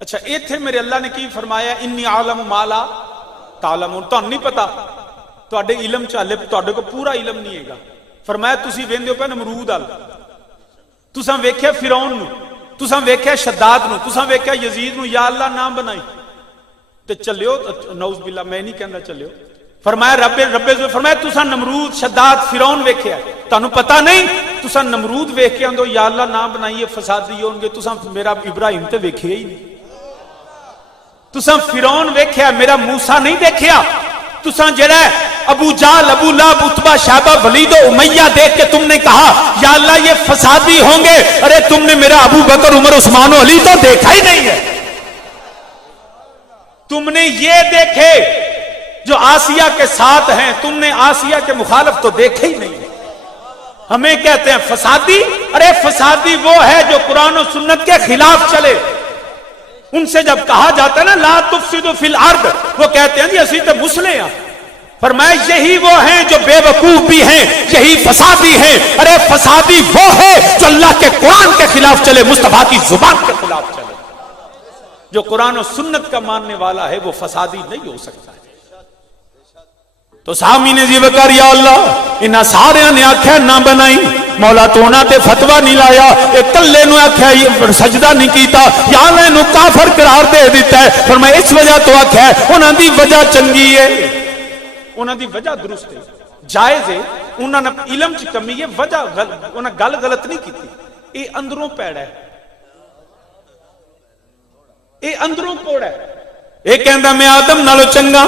اچھا ایتھے میرے اللہ نے کی فرمایا انی عالم ما لا تعلمون، تو نہیں پتا تواڈے علم چالے، تواڈے کو پورا علم نہیں ہے گا۔ فرمایا تسی ویندے ہو پے نمرود ال، تساں ویکھیا فرعون نو، تساں ویکھیا شداد نو، تساں ویکھیا یزید نو، یا اللہ نام بنائی تے چلیو، نعوذ باللہ میں نہیں کہندا چلیو۔ فرمایا رب فرمایا تساں نمرود شداد فرعون ویکھیا، تانوں پتہ نہیں، تساں نمرود ویکھ کے اندو یا اللہ نام بنائیے فسادی ہون گے، تساں میرا ابراہیم تے ویکھیا ہی نہیں، تساں فرعون ویکھیا، میرا موسیٰ نہیں دیکھیا، تساں جڑا ابو جہل، ابو لہب، عتبہ، شیبہ، ولید و امیہ دیکھ کے تم نے کہا یا اللہ یہ فسادی ہوں گے، ارے تم نے میرا ابو بکر، عمر، عثمان و علی تو دیکھا ہی نہیں۔ تم نے یہ دیکھے جو آسیہ کے ساتھ ہیں، تم نے آسیہ کے مخالف تو دیکھے ہی نہیں۔ ہمیں کہتے ہیں فسادی، ارے فسادی وہ ہے جو قرآن و سنت کے خلاف چلے۔ ان سے جب کہا جاتا ہے نا لا تفسدوا فی الارض، وہ کہتے ہیں جی اسی تے مسلے ہیں، فرمایا یہی وہ ہیں جو بے وقوف بھی ہیں، یہی فسادی ہیں۔ ارے فسادی وہ ہے جو اللہ کے قرآن کے خلاف چلے، مصطفیٰ کی زبان کے خلاف چلے۔ جو قرآن و سنت کا ماننے والا ہے وہ فسادی نہیں ہو سکتا۔ تو سامین جی وکر یا اللہ انہاں سارے نے آکھیا نہ بنائی، مولا تو انہاں تے فتویٰ نہیں لایا، اکلے نو آکھیا سجدہ نہیں کیتا، یا اللہ نو کافر قرار دے دیتا ہے۔ فرمایا اس وجہ تو آکھیا انہاں دی وجہ چنگی ہے، انہاں دی وجہ درست ہے، جائز ہے، انہاں نے علم کی کمی ہے، وجہ انہاں گل غلط نہیں کی، یہ اندروں پیڑا ہے، یہ اندروں کوڑ ہے۔ ایک کہندا میں آدم نالو چنگا،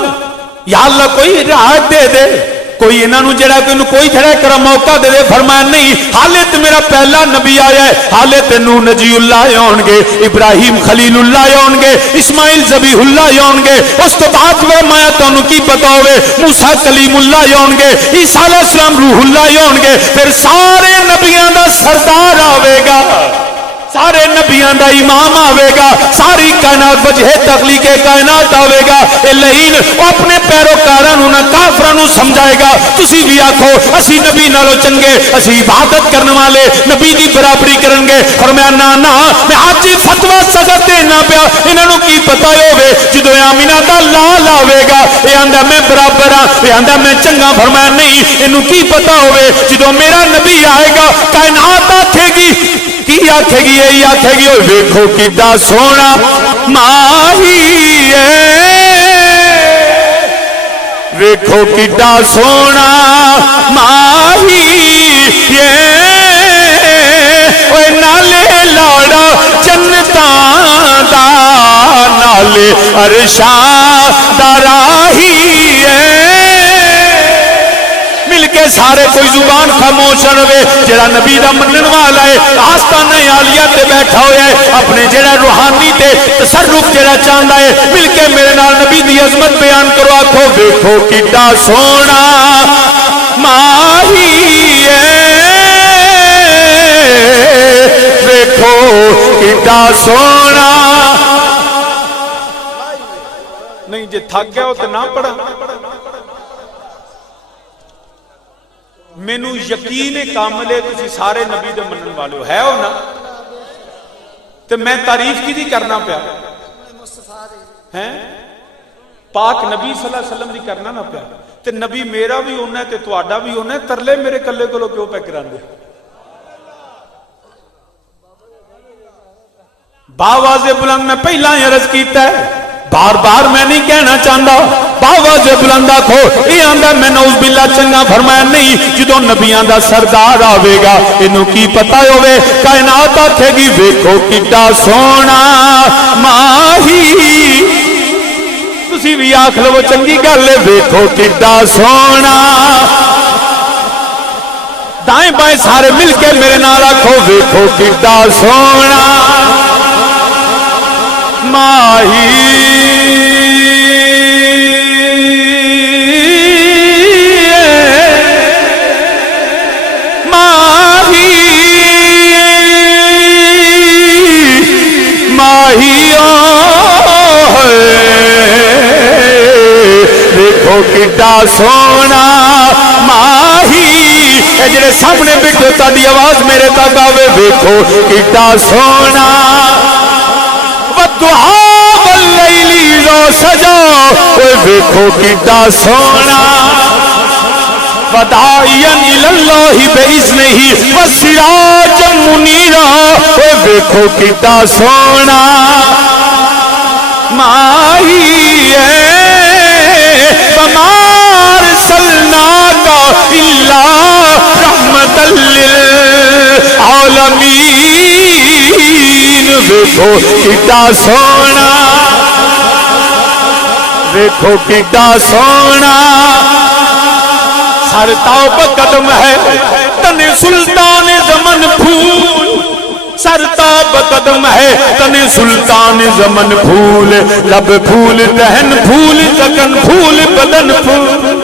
یا اللہ کوئی راحت دے دے، کوئی انہاں نو جڑا تینوں کوئی تھڑے کرا موقع دے دے۔ فرمایا نہیں، حالے تے میرا پہلا نبی آیا ہے، حالے تے نوح نجی اللہ آن گے، ابراہیم خلیل اللہ آن گے، اسماعیل ذبیح اللہ آن گے، اس تو بعد فرمایا تانوں کی پتہ ہوئے موسیٰ کلیم اللہ آن گے، عیسیٰ علیہ السلام روح اللہ آن گے، پھر سارے نبیاں دا سردار آوے گا، سارے نبیان دا امام آوے گا، ساری کائنات وجہ تخلیق کائنات آوے گا۔ لہین اپنے پیروکاراں نوں کافراں نوں سمجھائے گا، تسی بھی آکھو اسی نبی نالوں چنگے، اسی عبادت کرنے والے نبی دی برابری کریں گے۔ فرمایا نا نا میں اج فتویٰ سزا دینا پیا، انہاں نوں کی پتہ ہوے جدوں آمینہ دا لال آوے گا اے آندا میں برابر ہاں، اے آندا میں چنگا۔ فرمایا نہیں، اینوں کی پتہ ہوے جدوں میرا نبی آئے گا کائنات آکھے گی، کی آکھے گی؟ یہی آکھے گی دیکھو کتنا سونا ماہی ہے، دیکھو کتنا سونا ماہی ہے، نالے لاڑا جنتاں دا نالے عرشاں دا راہی ہے۔ سارے کوئی زبان خاموش رہے، جڑا نبی دا منن والا ہے آستانہ عالیہ تے بیٹھا ہویا ہے، اپنے جڑا روحانی تے تصرف جڑا چاہندا ہے، مل کے میرے نال نبی دی عظمت بیان کرو، آکھو دیکھو کتنا سونا ماہی ہے، دیکھو کتنا سونا۔ نہیں جے تھک گیا ہو تے نہ پڑھا، مینوں یقین کامل ہے کہ سارے نبی دے منن والے ہے ہو نا، تے میں تعریف کی کرنا پیا ہیں پاک نبی صلی اللہ علیہ وسلم دی کرنا نہ پیا، تے نبی میرا بھی ہونا ہے تے تہاڈا بھی ہونا ہے، ترلے میرے کلے کولوں کیوں پہ کرانا؟ باواز بلند میں پہلا ہی عرض کیتا ہے، بار بار میں نہیں کہنا چاہتا، باواز بلند آکھو یہ آندا میں نعوذ باللہ چنگا۔ فرمایا نہیں، جدوں نبیاں دا سردار آوے گا اینوں کی پتہ ہوے کائنات آکھے گی دیکھو کتنا سونا ماہی، تسی بھی آکھ لو چنگی گل ہے، دیکھو کتنا سونا۔ دائیں بائیں سارے مل کے میرے نال آکھو دیکھو کتنا سونا ماہی دیکھو کتنا سونا ماہی، جڑے سامنے بیٹھو تاری آواز میرے تک آوے، دیکھو کتنا سونا۔ والضحیٰ واللیل اذا سجا، دیکھو کتنا سونا۔ وداعیا الی اللہ باذنہ وسراجا منیرا، دیکھو کتنا سونا ماہی ہے۔ وما ارسلناک الا رحمۃ للعالمین، دیکھو کتنا سونا، دیکھو کتنا سونا۔ سر تاب قدم ہے تن سلطان زمن پھول، سر تاب قدم ہے تن سلطان زمن پھول، لب پھول دہن پھول، لگن پھول بدن پھول،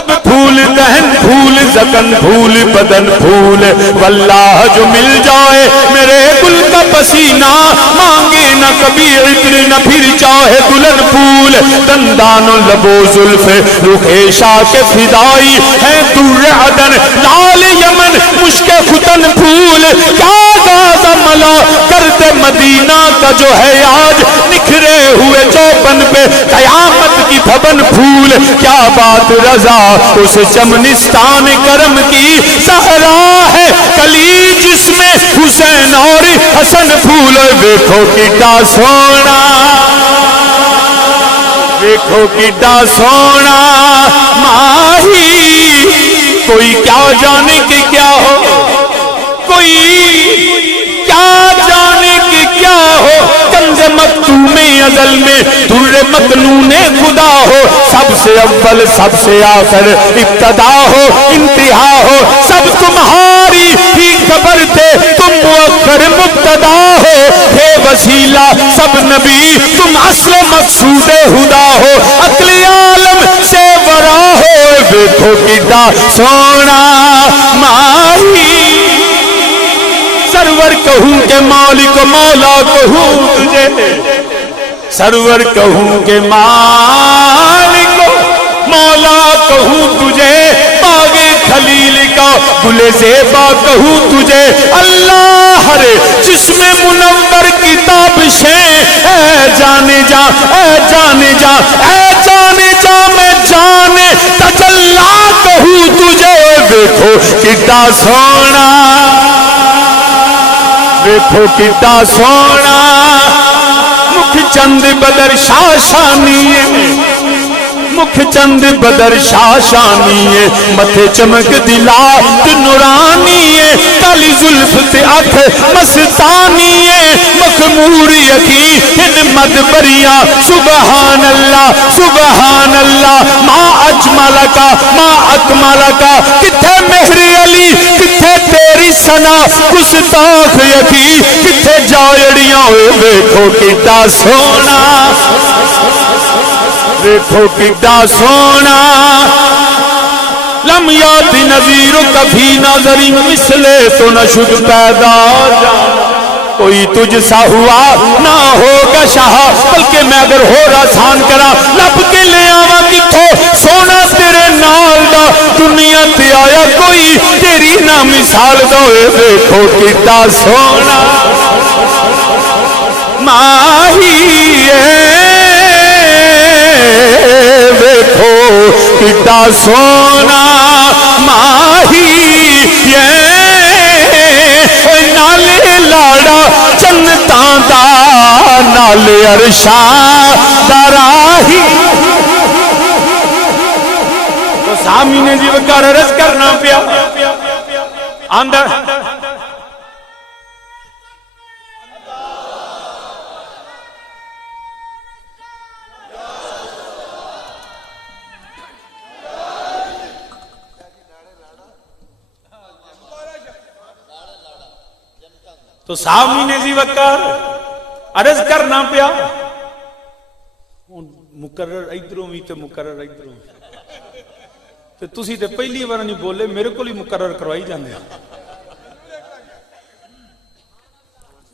لب پھول دہن پھول زکن پھول بدن پھول واللہ جو مل جائے میرے گل کا پسینہ مانگے نہ کبھی عطر نہ پھر چاہے دلہن پھول دندان و لبو زلف روح شاک فدائی ہے دور عدن لال یمن مشک ختن پھول کیا تازہ ملا کرتے مدینہ کا جو ہے آج نکھرے ہوئے چوبن پہ قیامت کی بھون پھول کیا بات رضا اس چمنستان کرم کی صحرا ہے کلی جس میں حسین اور حسن پھول دیکھو کتا سونا دیکھو کتا سونا ماہی کوئی کیا جانے کہ کیا ہو کوئی کیا جانے کہ کیا ہو کنز مکتوم ازل میں دور مکلوم خدا ہو سب سے اول سب سے آخر ابتدا ہو انتہا ہو سب تمہاری ہی خبر تھے تم مؤخر مبتدا ہو ہے وسیلہ سب نبی تم اصل مقصود خدا ہو عقل عالم سے ورا ہو دیکھو کتا سونا ماہی سرور کہوں کہ مالک مولا کہوں سرور کہوں کہ مالک مولا کہوں تجھے باغ خلیل کا گل زیبا کہوں تجھے اللہ ہر جس میں منور کتاب شے اے جانے جا اے جانے جا اے جانے جا میں جانے تجلا کہوں تجھے دیکھو کتا سونا دیکھو کتا سونا مکھ چند بدر شاشانی مکھ چند بدر شاشانی متھے چمک دلا نورانی کالی زلف سے آنکھ مستانی مخمور یقین ہمت بریا سبحان اللہ سبحان اللہ ما اجمل کا ما اکمل کا کتھے مہر علی کتھے تیری ثنا گستاخ یقین کتھے جاڑیاں دیکھو کتا سونا دیکھو کتا سونا لم یات نظیر کبھی نظری مثل تو نشد پیدا کوئی تجھ سا ہوا نہ ہوگا شاہ بلکہ میں اگر ہو رسان کرا لب کے لے آوا کتھو سونا تیرے نال دا دنیا تے آیا کوئی تیری نہ مثال دو دیکھو کتا سونا ماہی دیکھو کتا سونا ماہی نالے لاڑا جنتاں دا نالے عرشاں دا راہی سامنے نے جو کر عرض کرنا پیا اندر تو سامنے دی وقار عرض کرنا پیا مقرر ادھروں بھی تے مقرر ادھروں تے تسی تے پہلی بار نہیں بولے میرے کو ہی مقرر کروائی جاندے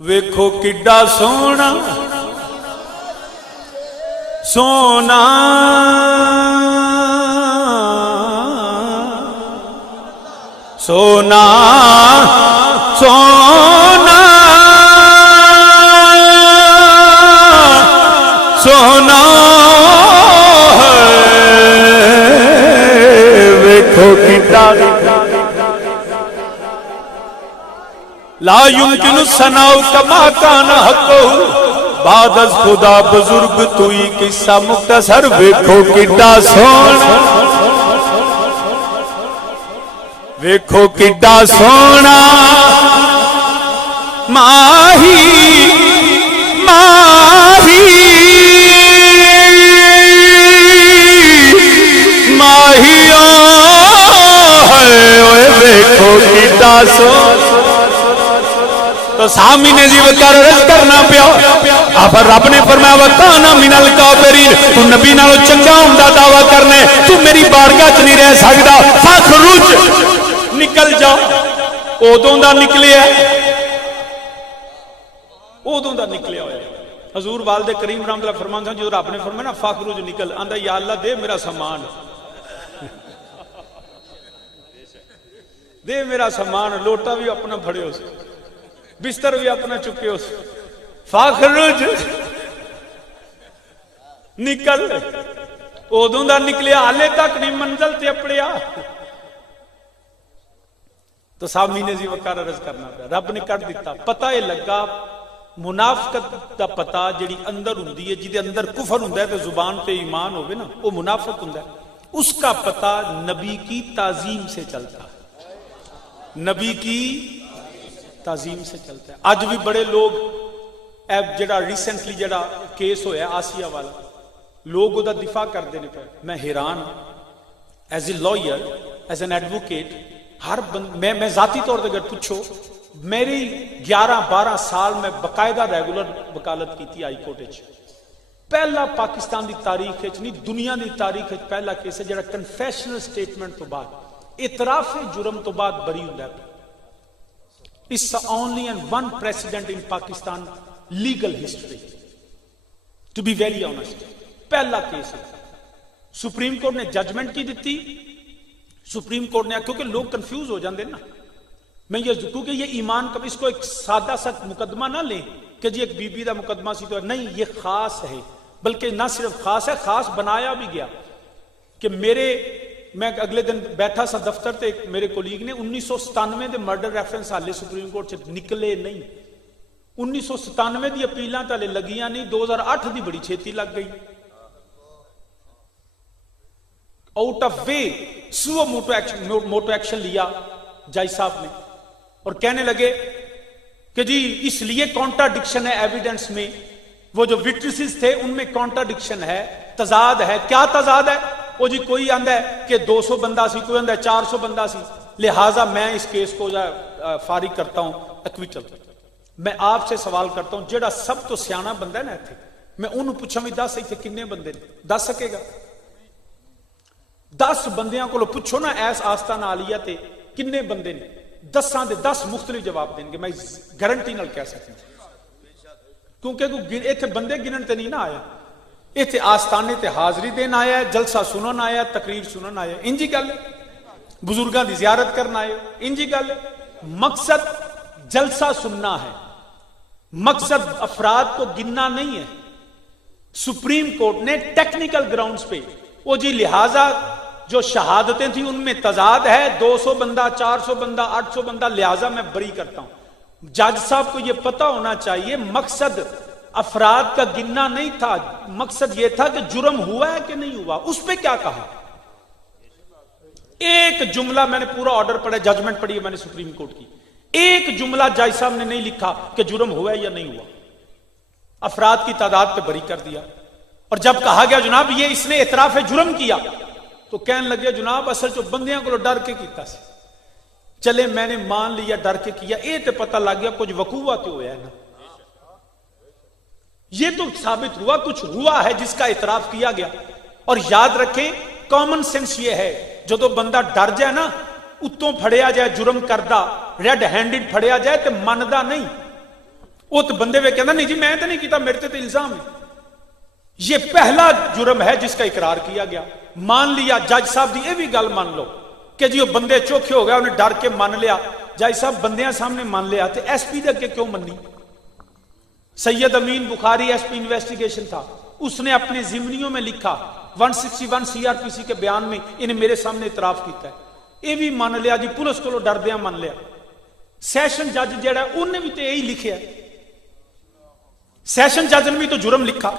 ویکھو کڈا سونا سونا سونا سونا سونا ویکھو کڈا لا يمكن الثناء كما كان حقه بعد از خدا بزرگ توئی قصہ مختصر ویکھو کڈا سونا ویکھو کڈا سونا ماہی ماہی تو سامنے جی وقار رج کرنا پیا اب رب نے فرمایا وَكَانَ مِنَ الْكَافِرِينَ تو نبی نال چنگا ہوندا دعویٰ کرنا ہے، تو میری بارگاہ وچ نہیں رہ سکدا، فخرج نکل جاؤ. اودوں دا نکلیا، اودوں دا نکلیا. حضور والد کریم رحمۃ اللہ فرماندے جو رب نے فرمایا نا فخرج نکل، آندا یا اللہ دے میرا سامان، دے میرا سامان. لوٹا بھی اپنا پھڑے ہو، بستر بھی اپنا چکے ہو، فخرج نکل. اودوں دا نکلیا، حالے تک نہیں منزل تے اپڑیا. تو سامنے جی وقار عرض کرنا رب نے کر دیتا. پتہ یہ لگا منافقت دا پتہ جڑی اندر ہوندی ہے، جدے اندر کفر ہوندا ہے تو زبان پہ ایمان ہوے نا وہ منافق ہوندا ہے. اس کا پتہ نبی کی تعظیم سے چلتا ہے، نبی کی تعظیم سے چلتا ہے. آج بھی بڑے لوگ جڑا ریسنٹلی جڑا کیس ہویا آسیہ والا، لوگ دا دفاع کرتے ہیں. میں حیران as a lawyer, as an advocate, ہر میں ذاتی طور پر اگر پوچھو، میری 11-12 سال میں باقاعدہ ریگولر وکالت کی تھی ہائی کورٹ وچ. پہلا پاکستان دی تاریخ وچ نہیں دنیا دی تاریخ وچ پہلا کیس ہے جڑا کنفیشنل سٹیٹمنٹ تو بعد اعتراف جرم تو بعد بری ہو جاتا. It's only and one precedent in Pakistan legal history. To be very honest, پہلا کیس ہے. سپریم کورٹ نے ججمنٹ کی دیتی. سپریم کورٹ نے کیونکہ لوگ کنفیوز ہو جاندے نا، میں یہ کیونکہ یہ ایمان کبھی اس کو ایک سادہ سا مقدمہ نہ لیں کہ جی ایک بی بی دا مقدمہ سی تو نہیں، یہ خاص ہے. بلکہ نہ صرف خاص ہے، خاص بنایا بھی گیا. کہ میں اگلے دن بیٹھا سا دفتر تے میرے کولیگ نے 1997 دے مرڈر ریفرنس حالے سپریم کورٹ سے نکلے نہیں. 1997 دی اپیلاں تالے لگیاں نہیں، 2008 دی بڑی چھیتی لگ گئی. Out of way so motto action لیا جج صاحب نے اور کہنے لگے کہ جی اس لیے کانٹراڈکشن ہے ایویڈنس میں، وہ جو وٹنسز تھے ان میں کانٹراڈکشن ہے، تضاد ہے. کیا تضاد ہے؟ وہ جی کوئی آندا ہے کہ 200 بندہ سی، کوئی آندا ہے 400 بندہ سی، لہٰذا میں اس کیس کو فارغ کرتا ہوں ایکویٹل. میں آپ سے سوال کرتا ہوں جڑا سب تو سیانا بندہ ہے نا، میں انہوں پوچھا بھی 10 سے کنے بندے دس سکے گا؟ 10 بندیاں کو پوچھو نا ایس آستان عالیہ تے کنے بندے نے، 10 دے 10 مختلف جواب دیں گے. میں گارنٹی نال کہہ سکتا کیونکہ ایتھے بندے گنن تے نہیں نہ آیا، ایتھے آستانے تے حاضری دین آیا ہے، جلسہ سنن آیا، تقریر سنن آیا. انجی گل بزرگاں دی زیارت کرنا ہے، انجی گل. مقصد جلسہ سننا ہے، مقصد افراد کو گننا نہیں ہے. سپریم کورٹ نے ٹیکنیکل گراؤنڈز پہ وہ جی لہٰذا جو شہادتیں تھیں ان میں تضاد ہے، 200 بندہ 400 بندہ 800 بندہ، لہٰذا میں بری کرتا ہوں. جج صاحب کو یہ پتہ ہونا چاہیے مقصد افراد کا گننا نہیں تھا، مقصد یہ تھا کہ جرم ہوا ہے کہ نہیں ہوا. اس پہ کیا کہا؟ ایک جملہ میں نے پورا آرڈر پڑھا، ججمنٹ پڑھی ہے میں نے سپریم کورٹ کی، ایک جملہ جج صاحب نے نہیں لکھا کہ جرم ہوا ہے یا نہیں ہوا. افراد کی تعداد پہ بری کر دیا. اور جب کہا گیا جناب یہ اس نے اعتراف جرم کیا تو کہنے لگے جناب اصل جو بندیاں کو ڈر کے کیتا سی. چلے میں نے مان لیا ڈر کے کیا، اے تے پتہ لگ گیا کچھ وقوع تو ہوا ہے، یہ تو ثابت ہوا کچھ ہوا ہے جس کا اعتراف کیا گیا. اور یاد رکھیں کامن سینس یہ ہے جو بندہ ڈر جائے نا اتوں پھڑیا جائے جرم کردہ، ریڈ ہینڈڈ پھڑیا جائے تو مندا نہیں. وہ تو بندے میں کہنا نہیں جی میں تو نہیں کیتا، میرے تے الزام ہے. یہ پہلا جرم ہے جس کا اقرار کیا گیا. مان لیا جج صاحب دی یہ بھی گل مان لو کہ جی وہ بندے چوکھے ہو گئے انہیں ڈر کے مان لیا. جج صاحب بندیاں سامنے مان لیا تو ایس پی دے کیوں منی؟ سید امین بخاری ایس پی انویسٹیگیشن تھا، اس نے اپنے ضمنیوں میں لکھا 161 CRPC کے بیان میں انہیں میرے سامنے اعتراف کیتا ہے. یہ بھی مان لیا جی پولیس کو ڈر دیا مان لیا. سیشن جج جڑا انہیں بھی تو یہی لکھیا ہے. سیشن جج نے بھی تو جرم لکھا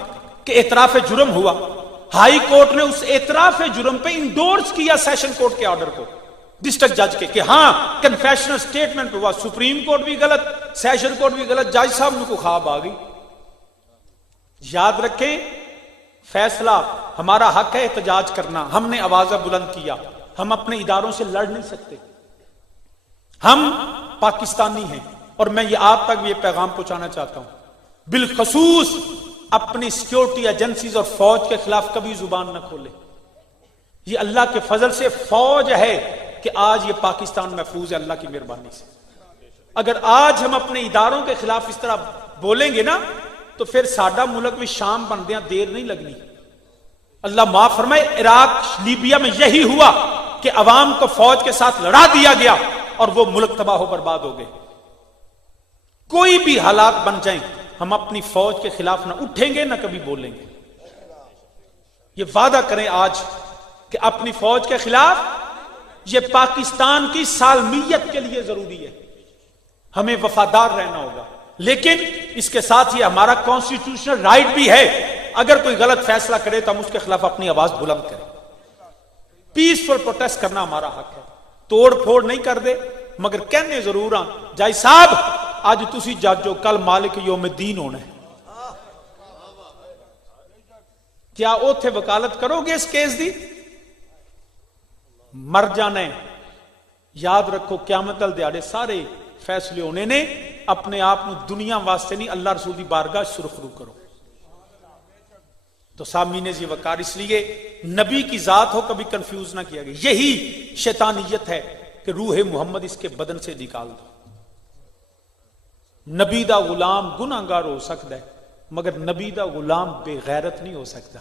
کہ اعتراف جرم ہوا. ہائی کورٹ نے اس اعتراف جرم پہ انڈورس کیا سیشن کورٹ کے آرڈر کو ڈسٹرکٹ جج کے کہ ہاں کنفیشنل سٹیٹمنٹ ہوا. سپریم کورٹ بھی غلط، سیشن کورٹ بھی غلط. جج صاحب نے کو خواب آ گئی. یاد رکھیں فیصلہ ہمارا حق ہے احتجاج کرنا، ہم نے آواز بلند کیا، ہم اپنے اداروں سے لڑ نہیں سکتے. ہم پاکستانی ہیں اور میں یہ آپ تک یہ پیغام پہنچانا چاہتا ہوں، بالخصوص اپنی سیکیورٹی ایجنسیز اور فوج کے خلاف کبھی زبان نہ کھولے. یہ اللہ کے فضل سے فوج ہے کہ آج یہ پاکستان محفوظ ہے اللہ کی مہربانی سے. اگر آج ہم اپنے اداروں کے خلاف اس طرح بولیں گے نا تو پھر ساڈا ملک میں شام بندیاں دیر نہیں لگنی. اللہ معاف فرمائے، عراق لیبیا میں یہی ہوا کہ عوام کو فوج کے ساتھ لڑا دیا گیا اور وہ ملک تباہ و برباد ہو گئے. کوئی بھی حالات بن جائیں ہم اپنی فوج کے خلاف نہ اٹھیں گے نہ کبھی بولیں گے. یہ وعدہ کریں آج کہ اپنی فوج کے خلاف. یہ پاکستان کی سالمیت کے لیے ضروری ہے، ہمیں وفادار رہنا ہوگا. لیکن اس کے ساتھ ہی ہمارا کانسٹیٹیوشنل رائٹ بھی ہے، اگر کوئی غلط فیصلہ کرے تو ہم اس کے خلاف اپنی آواز بلند کریں. پیسفل پروٹیسٹ کرنا ہمارا حق ہے، توڑ پھوڑ نہیں کر دے مگر کہنے ضرور ہاں جائی صاحب آج تسی جج ہو، کل مالک یوم الدین ہونا ہے. کیا اوتھے وکالت کرو گے اس کیس دی؟ مر جانا ہے. یاد رکھو قیامت ال دیاڑے سارے فیصلے ہونے نے. اپنے آپ دنیا واسطے نہیں اللہ رسول دی بارگاہ سرخرو کرو. تو سامعین یہ وقار اس لیے نبی کی ذات ہو کبھی کنفیوز نہ کیا گیا. یہی شیطانیت ہے کہ روح محمد اس کے بدن سے نکال دو. نبی دا غلام گناہگار ہو سکتا ہے مگر نبی دا غلام بے غیرت نہیں ہو سکتا.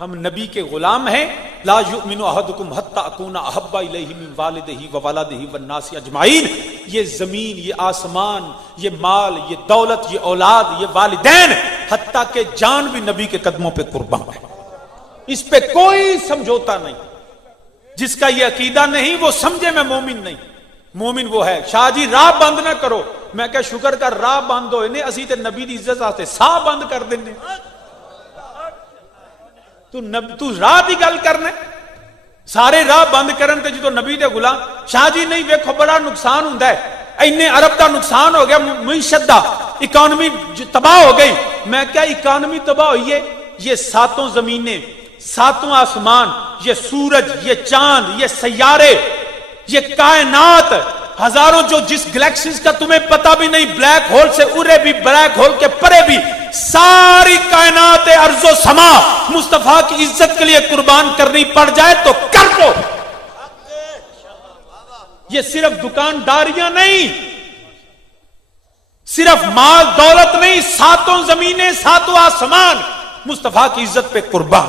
ہم نبی کے غلام ہیں. لا یؤمن احدکم حتی اکون احب الیہ من والدہ وولدہ والناس اجمعین. یہ زمین، یہ آسمان، یہ مال، یہ دولت، یہ اولاد، یہ والدین، حتیٰ کہ جان بھی نبی کے قدموں پہ قربان ہے. اس پہ کوئی سمجھوتا نہیں. جس کا یہ عقیدہ نہیں وہ سمجھے میں مومن نہیں. مومن وہ ہے شاہ جی راہ بند نہ کرو. میں کہ شکر کر راہ بند ہوئے نے اسی تے نبی دی عزت آتے ساہ بند کر دیں. تو راہ دی گل کرنے سارے راہ بند کرن تے جو نبی دے غلام. شاہ جی نہیں ویکھو بڑا نقصان ہوندا ہے. اینے عرب دا نقصان ہو گیا، معیشت دا، اکانومی تباہ ہو گئی. میں کیا اکانومی تباہ ہوئی ہے؟ یہ ساتوں زمینیں، ساتوں آسمان، یہ سورج، یہ چاند، یہ سیارے، یہ کائنات، ہزاروں جو جس گلیکسیز کا تمہیں پتہ بھی نہیں، بلیک ہول سے ارے بھی، بلیک ہول کے پرے بھی، ساری کائنات ارض و سما مصطفیٰ کی عزت کے لیے قربان کرنی پڑ جائے تو کر لو. یہ صرف دکانداریاں نہیں، صرف مال دولت نہیں، ساتوں زمینیں، ساتوں آسمان مصطفیٰ کی عزت پہ قربان.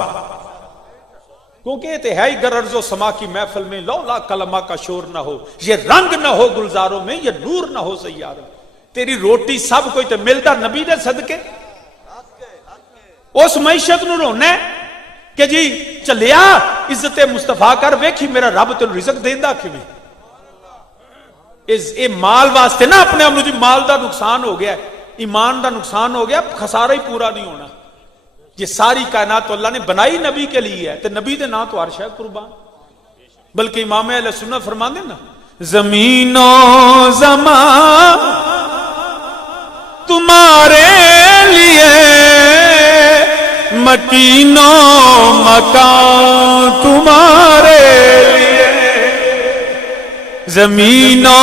کیونکہ یہ ہے ہی گر ارض و سما کی محفل میں لولا کلمہ کا شور نہ ہو، یہ رنگ نہ ہو گلزاروں میں، یہ نور نہ ہو سیارہ. تیری روٹی سب کوئی تے ملتا نبی دے صدقے. اس معیشت نو رونا ہے کہ جی چلیا عزت مصطفیٰ کر ویکھی میرا رب تینوں رزق دیندا کیویں. اے مال واسطے نہ اپنے آپ جی مال دا نقصان ہو گیا، ایمان دا نقصان ہو گیا، خسارہ ہی پورا نہیں ہونا. یہ ساری کائنات تو اللہ نے بنائی نبی کے لیے ہے، تو نبی دے نام تو ہر شے قربان. بلکہ امام اہل سنت فرماتے ہیں نا زمین و زمان تمہارے لیے، مکین و مکان تمہارے، زمین و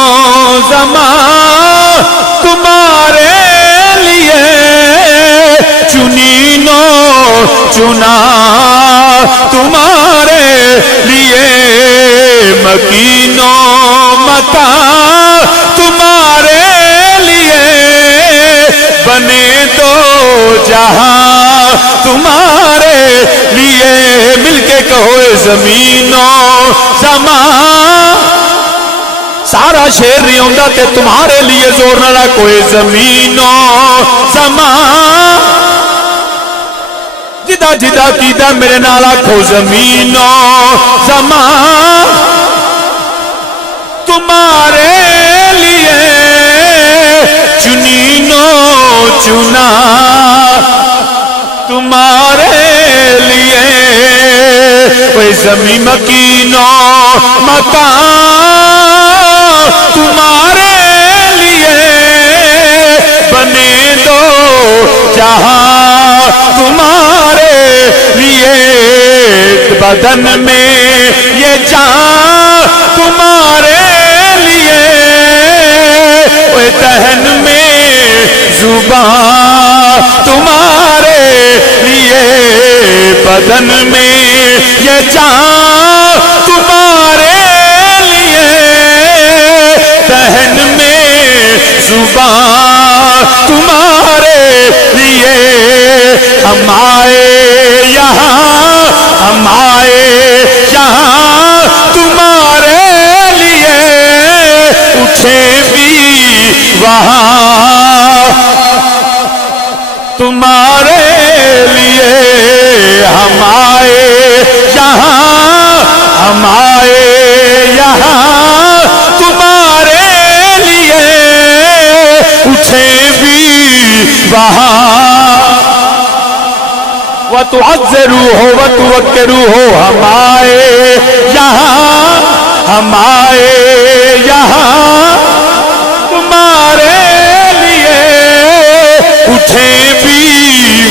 زمان تمہارے لیے، چنین و چنا تمہارے لیے، مکین و مکان تمہارے لیے، بنے دو جہاں تمہارے لیے. مل کے کہو زمین و زمان. سارا شعر نہیں ہوتا کہ تمہارے لیے زور نہ کوئی زمین و زمان. جدا جدا کیتا میرے نال آکھو زمین و زمان تمہارے لیے، چنین و چنا تمہارے لیے، کوئی زمین مکین و مکان تمہارے لیے، بنے دو جہاں تمہارے لیے، بدن میں یہ جان تمہارے لیے، تہن میں زبان جہاں تمہارے دہن میں زبان تمہارے لیے ہم آئے یہاں ہم آئے یہاں تمہارے لیے اٹھے بھی وہاں تمہارے لیے ہم آئے یہاں ہم آئے یہاں تمہارے لیے اٹھے بھی وہاں وَتُعَزِّرُوهُ وَتُوَقِّرُوهُ ہم آئے یہاں ہم آئے یہاں تمہارے لیے اٹھے بھی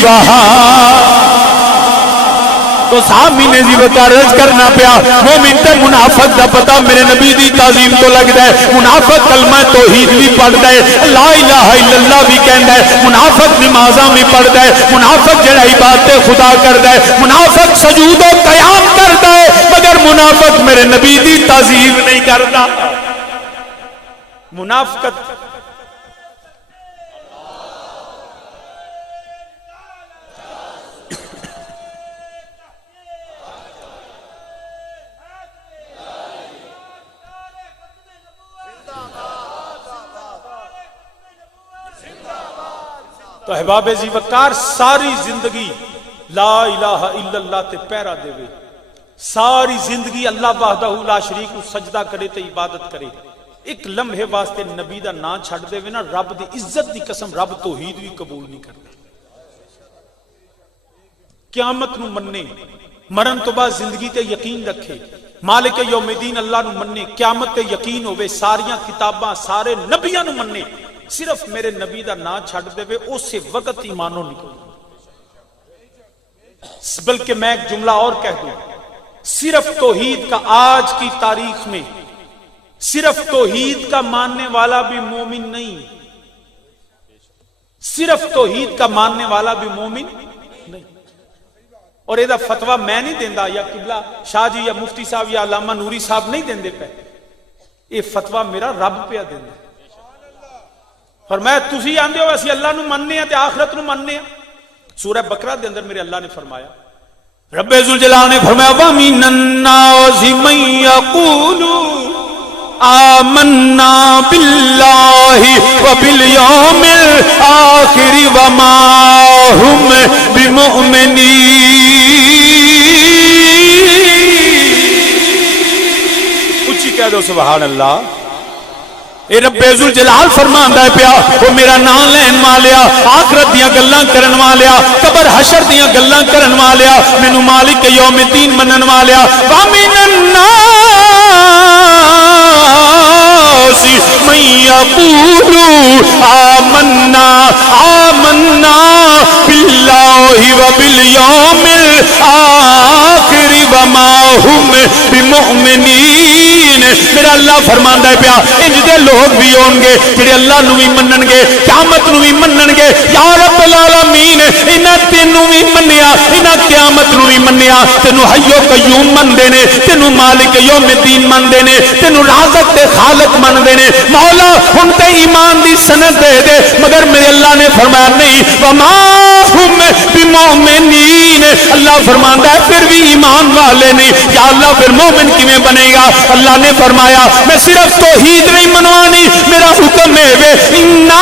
وہاں تو سامنے نے جی بتا رج کرنا پیا مومن تے منافق دا پتہ میرے نبی دی تعظیم تو لگدا ہے منافق کلمہ توحید بھی پڑھدا ہے لا الہ الا اللہ بھی کہندا ہے منافق نمازاں بھی پڑھدا ہے منافق جڑا عبادت خدا کردا ہے منافق سجود و قیام کردا ہے مگر منافق میرے نبی دی تعظیم نہیں کردا منافقت تو احباب زی وقار ساری زندگی لا الہ الا اللہ تے پیرا دے وے ساری زندگی اللہ وحدہ لا شریک کو سجدہ کرے تے عبادت کرے ایک لمحے واسطے نبی دا نام چھڑ دے وے نا رب دی عزت دی قسم رب توحید بھی قبول نہیں کرتا قیامت نو مننے مرن تو بعد زندگی تے یقین رکھے مالک یوم الدین اللہ نو مننے قیامت تے یقین ہوئے ساریاں کتاباں سارے نبیاں نو مننے صرف میرے نبی دا نا چھڑ دے وے اس سے وقت ایمانوں نکل بلکہ میں ایک جملہ اور کہہ دوں صرف توحید کا آج کی تاریخ میں صرف توحید کا ماننے والا بھی مومن نہیں صرف توحید کا ماننے والا بھی مومن نہیں اور یہ فتوہ میں نہیں دیندہ یا قبلہ شاہ جی یا مفتی صاحب یا علامہ نوری صاحب نہیں دیندے پہ یہ فتوہ میرا رب پہ دیندے فرمایا تُسی آندے ہو ایسی اللہ نو مننے ہیں تے آخرت نو مننے ہیں سورہ بقرہ دے اندر میرے اللہ نے فرمایا رب ذوالجلال نے فرمایا وَمِنَ النَّاسِ مَن يَقُولُ آمنا باللہ وبالیوم الآخر وما هم بمؤمنین اچھی کہہ دو سبحان اللہ اے رب ذوالجلال فرماندا ہے پیا وہ میرا نام لین والیا آخرت دیاں گلاں کرن والیا قبر حشر دیاں گلاں کرن والیا مینوں مالک یوم الدین منن والیا وَمِنَ النَّاسِ مَن يَقُولُ آمنا باللہ وبالیوم الآخر وما هم بمؤمنین میرا اللہ فرماندا ہے پیا ایسے لوگ بھی ہوں گے کہ اللہ نو بھی منن گے قیامت نو بھی منن گے یا رب العالمین انہاں تینوں بھی منیا انہاں قیامت نو بھی منیا تینوں حی و قیوم مندے نے تینوں مالک یوم الدین مندے نے تینوں رازق دے خالق مندے نے مولا ہن تے ایمان دی سند دے دے مگر میرے اللہ نے فرمایا نہیں وما هم بمؤمنین اللہ فرماندا ہے پھر بھی ایمان والے نہیں یا اللہ پھر مومن کیویں بنے گا اللہ نے فرمایا میں صرف توحید نہیں منوانی میرا حکم ہے انا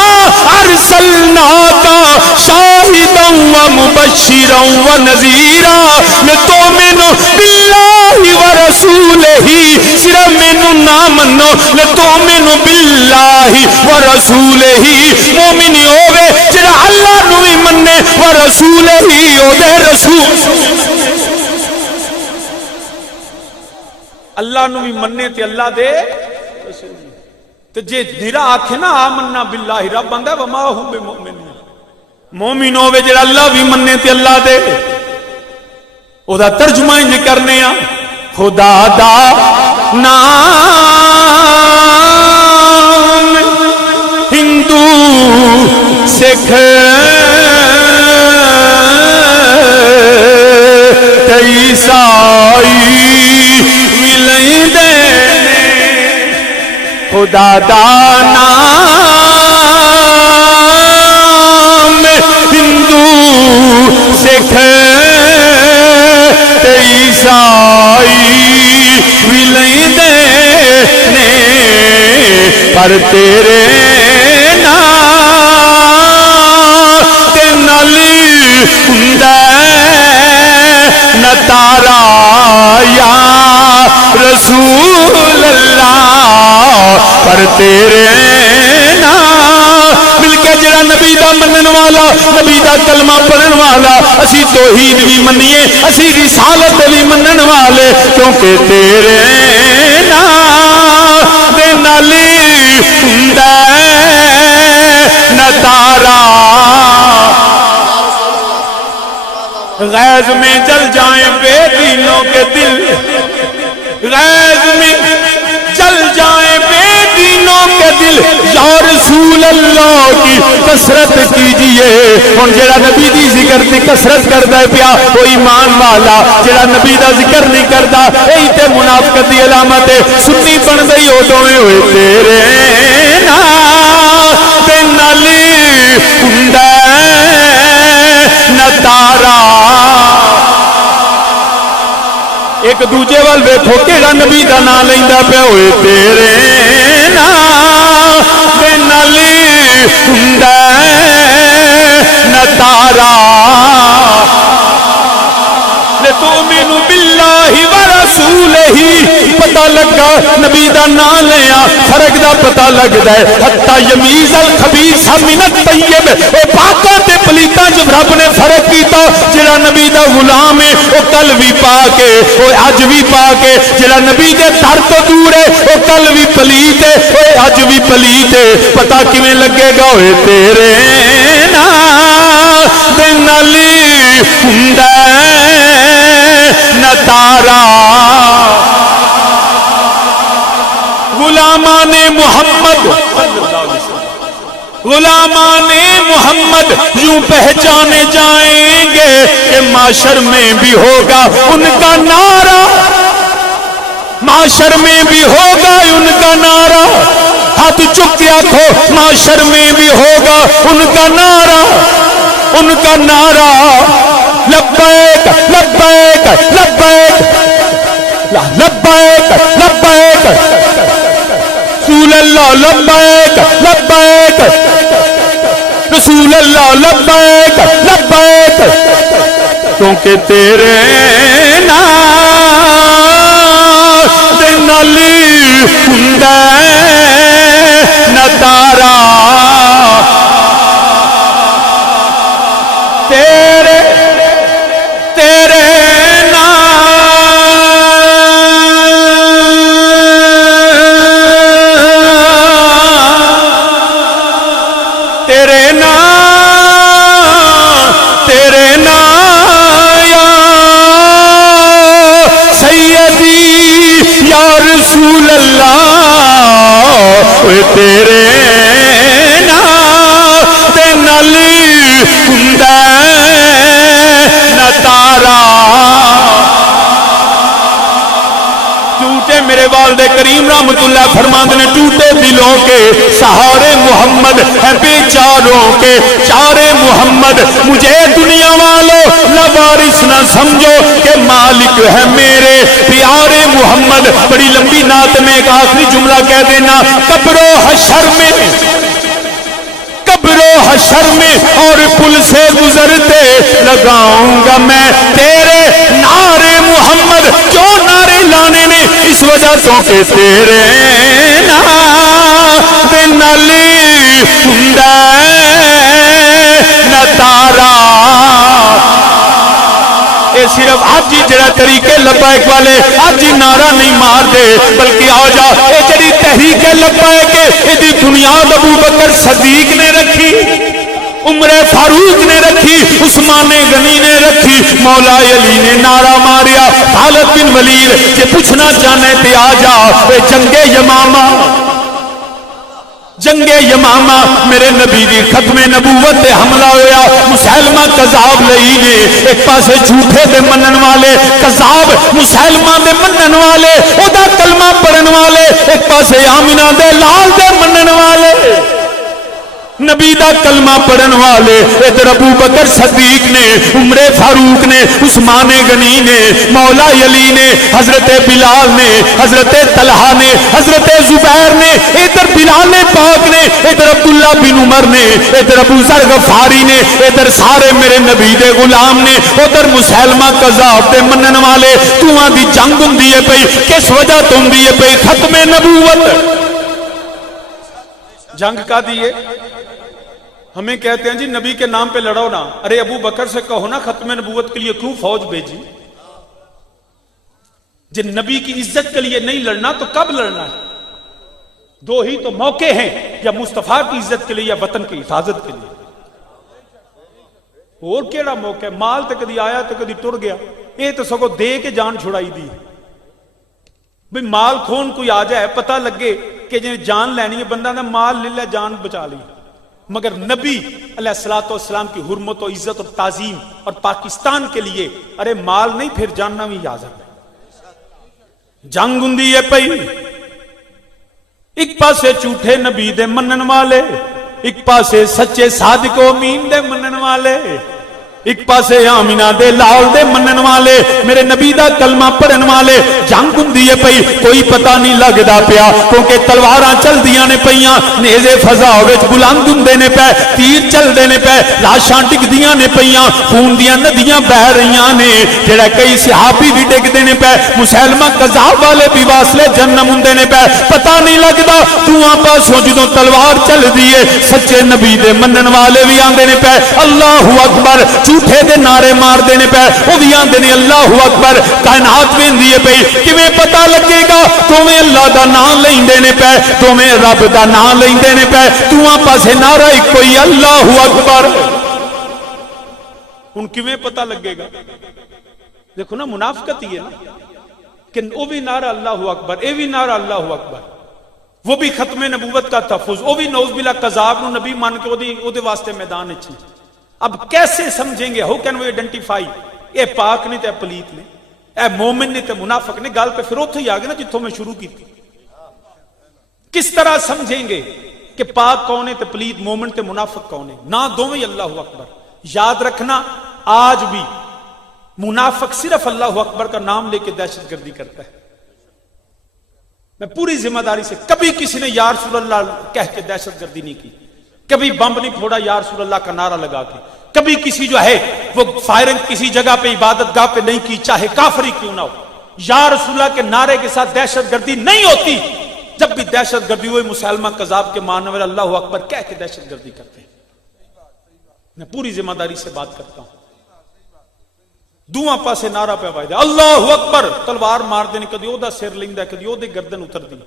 ارسلناک شاہدا ومبشرا ونذیرا لتؤمنوا باللہ ورسولہ صرف مینوں نہ منو لتؤمنوا باللہ ورسولہ مومن ہوے جڑا اللہ نو بھی مننے ورسولہ او رسول اللہ نو بھی مننے تے اللہ دے تے جے میرا آکھے نا آمنا باللہ رب بندہ وما ہوں بے مومن مومن ہوے جڑا اللہ بھی مننے تے اللہ دے او دا ترجمہ انج کرنے آ خدا دا نام ہندو سکھ عیسائی دادا نام ہندو سکھ عیسائی ملیں دے پر تیرے تارا یا رسول اللہ پر تیرے مل کے جڑا نبی دا منن والا نبی دا کلمہ پڑھن والا اسی توحید بھی منیے اسی رسالت بھی منن والے کیونکہ تیرے نالی نتارا غیظ میں جل جائیں بے دینوں کے دل غیظ میں جل جائیں بے دینوں کے دل یا رسول اللہ کی کثرت کیجئے اور جڑا نبی دی ذکر دی کثرت کرتا ہے پیا وہ ایمان والا جڑا نبی دا ذکر نہیں کرتا یہ تے منافقت دی علامت ہے سنی بن گئی ہو دوئے ہوئے تیرے نالی نتارا ایک دوجے وال ویکھو کیڑا نبی دا نام لیندا پیا ہوئے تیرے نالی نتارا لتؤمنوا باللہ ورسولہ پتہ لگا نبی دا نام لیا فرق دا پتہ لگدا ہے حتی یمیز الخبیث من الطیب پاکاں تے پلیتاں جو رب نے فرق کیتا جڑا نبی دا غلام ہے او کل بھی پاک ہے او اج بھی پاک ہے جڑا نبی دے در تو دور ہے او کل بھی پلیت ہے او اج بھی پلیت ہے پتہ کیویں لگے گا اوے تیرے نالی نتارا غلامان محمد یوں پہچانے جائیں گے کہ معاشر میں بھی ہوگا ان کا نعرہ معاشر میں بھی ہوگا ان کا نعرہ ہاتھ چک کے آنکھو معاشر میں بھی ہوگا ان کا نعرہ لبیک لبیک لبیک لبیک لبیک رسول اللہ لبیک لبیک رسول اللہ لبیک لبیک کیونکہ تیرے نالی نتارا تیرے کریم رحمت اللہ فرماتے ہیں ٹوٹے دلوں کے سہارے محمد ہے بیچاروں کے چارے محمد مجھے دنیا والوں لوارث نہ سمجھو کہ مالک ہے میرے پیارے محمد بڑی لمبی نعت میں ایک آخری جملہ کہہ دینا قبر و حشر میں اور پل سے گزرتے لگاؤں گا میں تیرے نعرے محمد جو نعرے لانے نے اس وجہ سے تیرے نالی نتارا یہ صرف آج کی جڑا طریقے لبائک والے آج کی نعرہ نہیں مار دے بلکہ آجا یہ جڑی تحریک لبائک ہے یہ بنیاد ابو بکر صدیق نے رکھی عمر فاروق نے رکھی عثمان غنی نے رکھی مولا علی نے نعرہ ماریا خالد بن ولید یہ پوچھنا چاہنے تھے آجا جنگ یمامہ میرے نبی دی ختم نبوت دے حملہ ہویا مسلمہ کذاب لئی نے ایک پاسے جھوٹے دے منن والے کذاب مسلمہ دے منن والے او دا کلمہ پڑھن والے ایک ایک پاسے آمینہ دے لال دے منن والے نبی دا کلمہ پڑھن والے ادھر ابو بکر صدیق نے عمر فاروق نے عثمان غنی نے مولا علی نے حضرت بلال نے حضرت طلحہ نے حضرت زبیر نے ادھر بلال پاک نے ادھر عبداللہ بن عمر نے ادھر ابو ذر غفاری نے ادھر سارے میرے نبی دے غلام نے ادھر مسلمہ کذاب تے منن والے تواں دی جنگ ہوندی ہے پئی کس وجہ تو ہوندی ہے پئی ختم نبوت جنگ کا دیئے ہمیں کہتے ہیں جی نبی کے نام پہ لڑو نا ارے ابو بکر سے کہو نا ختم نبوت کے لیے کیوں فوج بھیجی جن نبی کی عزت کے لیے نہیں لڑنا تو کب لڑنا ہے دو ہی تو موقع ہیں یا مصطفیٰ کی عزت کے لیے یا وطن کی حفاظت کے لیے اور کیڑا موقع ہے مال تے کدی آیا تے کدی ٹر گیا یہ تو سگو دے کے جان چھڑائی دی بھئی مال کھون کوئی آ جائے پتہ لگے کہ جنہیں جان لینی ہے بندہ نے مال لے لے جان بچا لی مگر نبی علیہ السلام کی حرمت و عزت و تعظیم اور پاکستان کے لیے ارے مال نہیں پھر جاننا بھی آزاد جنگ ہوندی ہے پئی ایک پاسے جھوٹے نبی دے منن والے ایک پاسے سچے صادق و امین دے منن والے ایک پاسے آمینہ دے لال دے منن والے میرے نبی دا کلمہ پڑھن والے جنگ ہوندی ہے پئی کوئی پتہ نہیں لگدا پیا کیونکہ تلواراں چلدیاں نے پیاں نیزے فضا وچ بلند ہوندے نے پے تیر چلدے نے پے لاشاں ڈگدیاں نے پیاں خون دیاں ندیاں بہ رہیاں نے جڑا کئی صحابی بھی ڈگدے نے پے مسلمہ کذاب والے بھی واصلے جنم ہوندے نے پے پتہ نہیں لگدا تواں پاسوں جدوں تلوار چلدی ہے سچے نبی دے منن والے بھی آندے نے پے اللہ اکبر جھوٹے دے نعرے مار دینے پہ وہ بھی آندے نے اللہ اکبر کائنات میں دیئے پہ کیویں پتہ لگے گا تمہیں اللہ دا نام لیں دینے پہ تمہیں رب دا نام لیں دینے پہ تمہیں پاسے نعرہ کوئی اللہ اکبر ان کیویں پتہ لگے گا دیکھو نا منافقت ہی ہے کہ وہ بھی نعرہ اللہ اکبر اے بھی نعرہ اللہ اکبر وہ بھی ختم نبوت کا تحفظ وہ بھی نعوذ باللہ قذاب نبی مان کے وہ دے واسطے میدان اچھی اب کیسے سمجھیں گے who can we identify a پاک نہیں تے پلیت نہیں اے مومن نہیں تے منافق نہیں گل تے پھر اوتھے ہی آ گئے نا جتھوں میں شروع کی کس طرح سمجھیں گے کہ پاک کون ہے تے پلیت مومن تے منافق کون ہے نہ دوویں اللہ اکبر یاد رکھنا آج بھی منافق صرف اللہ اکبر کا نام لے کے دہشت گردی کرتا ہے میں پوری ذمہ داری سے کبھی کسی نے یا رسول اللہ کہہ کے دہشت گردی نہیں کی کبھی بم نہیں پھوڑا یا رسول اللہ کا نعرہ لگا کے کبھی کسی جو ہے وہ فائرنگ کسی جگہ پہ عبادت گاہ پہ نہیں کی چاہے کافری کیوں نہ ہو یا رسول اللہ کے نعرے کے ساتھ دہشت گردی نہیں ہوتی جب بھی دہشت گردی ہوئی مسلمہ قذاب کے ماننے والے اللہ اکبر کہہ کے دہشت گردی کرتے ہیں میں پوری ذمہ داری سے بات کرتا ہوں دوواں پاسے نعرہ پہ وائدہ اللہ اکبر تلوار مار دینے کدی او دا سر لنگ دا کدی او دے گردن اتر دی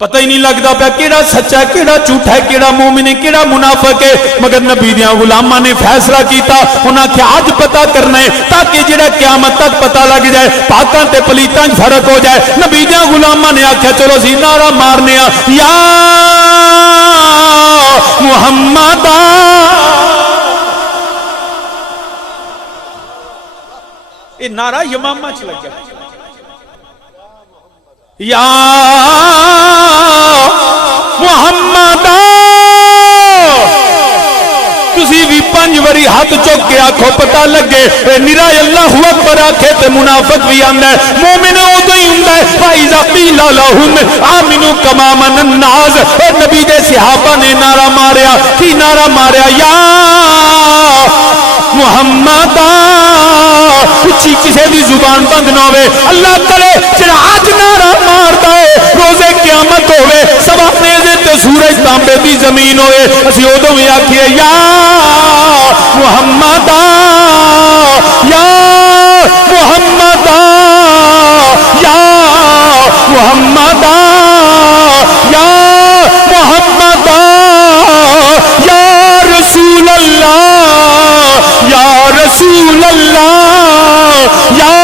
پتہ ہی نہیں لگدا پیا کیڑا سچا ہے کیڑا جھوٹا ہے کیڑا مومن ہے کیڑا منافق ہے مگر نبی دیاں غلاماں نے فیصلہ کیتا انہاں کہ آج پتہ کرنا ہے تاکہ جڑا قیامت تک پتہ لگ جائے پاکاں تے پلیتاں فرق ہو جائے نبی دیاں غلاماں نے آکھیا چلو زی نعرہ مارنے یا محمد اے نعرہ یمامہ چ لگا یا محمد تسی بھی 5 واری ہاتھ چوک کے آکھو پتہ لگے میرا اللہ اکبر آکھے تے منافق بھی آندا ہے مومن او ہی ہوندا ہے فائزا قیل لهم آمنوا کما من الناس اے نبی دے صحابہ نے نعرہ ماریا کی نعرہ ماریا یا محمد کچھ کسی دی زبان بند نہ ہوے اللہ کرے پھر آج نعرہ ماردا ہے روزے قیامت ہوے سوا فیض تے سورج تانبے دی زمین ہوئے اسی اودوں میں آکھیے یا محمد یا محمد یا محمد یا محمد یا رسول اللہ یا رسول اللہ یا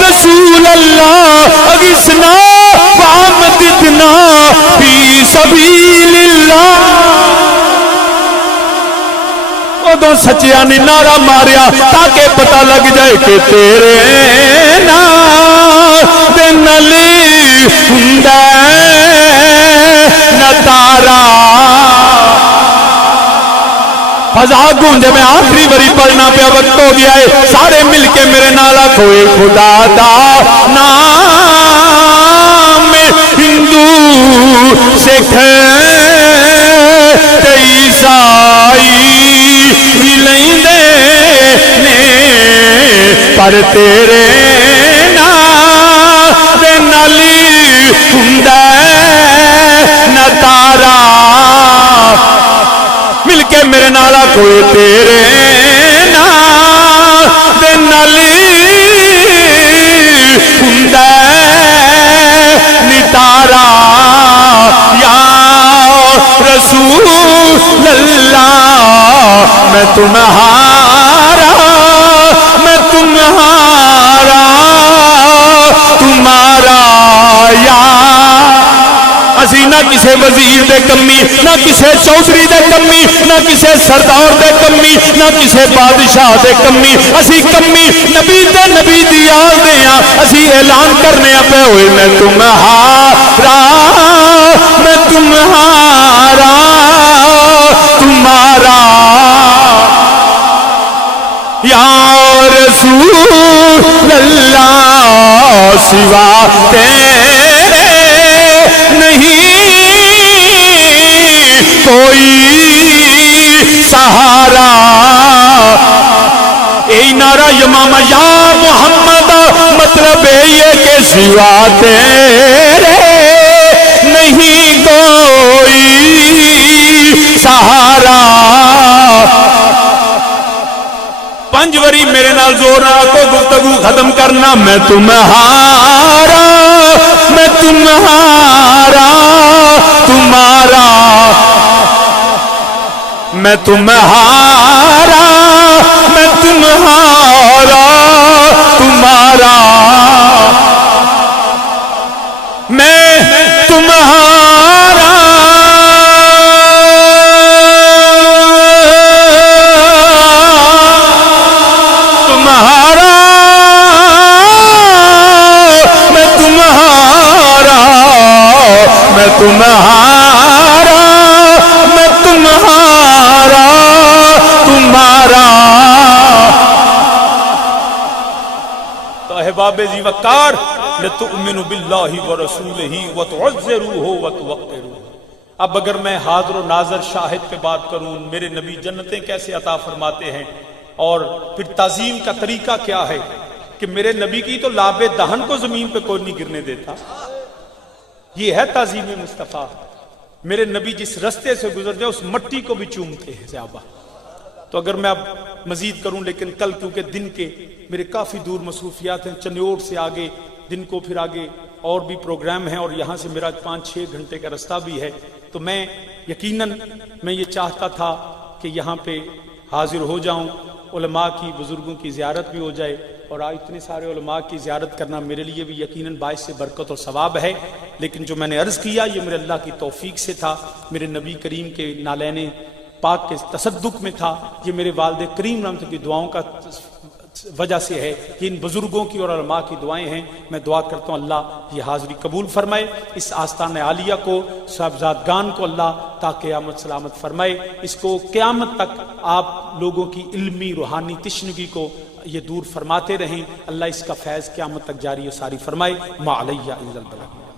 رسول اللہ اغثنا وامددنا فی سبیل اللہ ادو سچیاں نے نعرہ ماریا تاکہ پتہ لگ جائے کہ تیرے نام نلی نتارا فضا گونجے میں آخری بری پڑھنا پہ وقت ہو گیا ہے سارے مل کے میرے نالا کوئی خدا دا نام ہندو سکھ عیسائی لیندے پر تیرے نام نالی ہندے نتارا مل کے میرے نالا کوئی تیرے نام نالی ہندے نتارا یا رسول اللہ میں تمہارا تمہارا یا اسی نہ کسے وزیر دے کمی نہ کسے چوکری دے کمی نہ کسے سردار دے کمی نہ کسے بادشاہ دے کمی اسی کمی نبی تے نبی دی آ گئے اسی اعلان کرنے پہ ہوئے میں تمہارا یا رسول اللہ سوا تیرے نہیں کوئی سہارا اے نعرہ یمامہ یا محمد مطلب یہ کہ سوا تیرے نہیں کوئی سہارا پنج وری میرے نال زور نہ کو گفتگو ختم کرنا میں تمہارا میں تمہارا میں تمہارا میں تمہارا میں تمہارا باب جی وقار لتؤمنوا باللہ ورسولہ وتعزروہ وتوقروہ. اب اگر میں حاضر و ناظر شاہد پہ بات کروں میرے نبی جنتیں کیسے عطا فرماتے ہیں اور پھر تعظیم کا طریقہ کیا ہے کہ میرے نبی کی تو لاب دہن کو زمین پہ کوئی نہیں گرنے دیتا. یہ ہے تعظیم مصطفیٰ. میرے نبی جس رستے سے گزر جائے اس مٹی کو بھی چومتے ہیں صحابہ. تو اگر میں اب مزید کروں لیکن کل کیونکہ دن کے میرے کافی دور مصروفیات ہیں چنیوٹ سے آگے دن کو پھر آگے اور بھی پروگرام ہیں اور یہاں سے میرا 5-6 گھنٹے کا رستہ بھی ہے تو میں یقیناً میں یہ چاہتا تھا کہ یہاں پہ حاضر ہو جاؤں علماء کی بزرگوں کی زیارت بھی ہو جائے اور اتنے سارے علماء کی زیارت کرنا میرے لیے بھی یقیناً باعث سے برکت اور ثواب ہے. لیکن جو میں نے عرض کیا یہ میرے اللہ کی توفیق سے تھا میرے نبی کریم کے نالین پاک کے تصدق میں تھا یہ میرے والد کریم رحمت کی دعاؤں کا وجہ سے ہے کہ ان بزرگوں کی اور علماء کی دعائیں ہیں. میں دعا کرتا ہوں اللہ یہ حاضری قبول فرمائے اس آستان عالیہ کو صاحبزادگان کو اللہ تا قیامت سلامت فرمائے اس کو قیامت تک آپ لوگوں کی علمی روحانی تشنگی کو یہ دور فرماتے رہیں. اللہ اس کا فیض قیامت تک جاری و ساری فرمائے. ما علیہ الا البلاغ.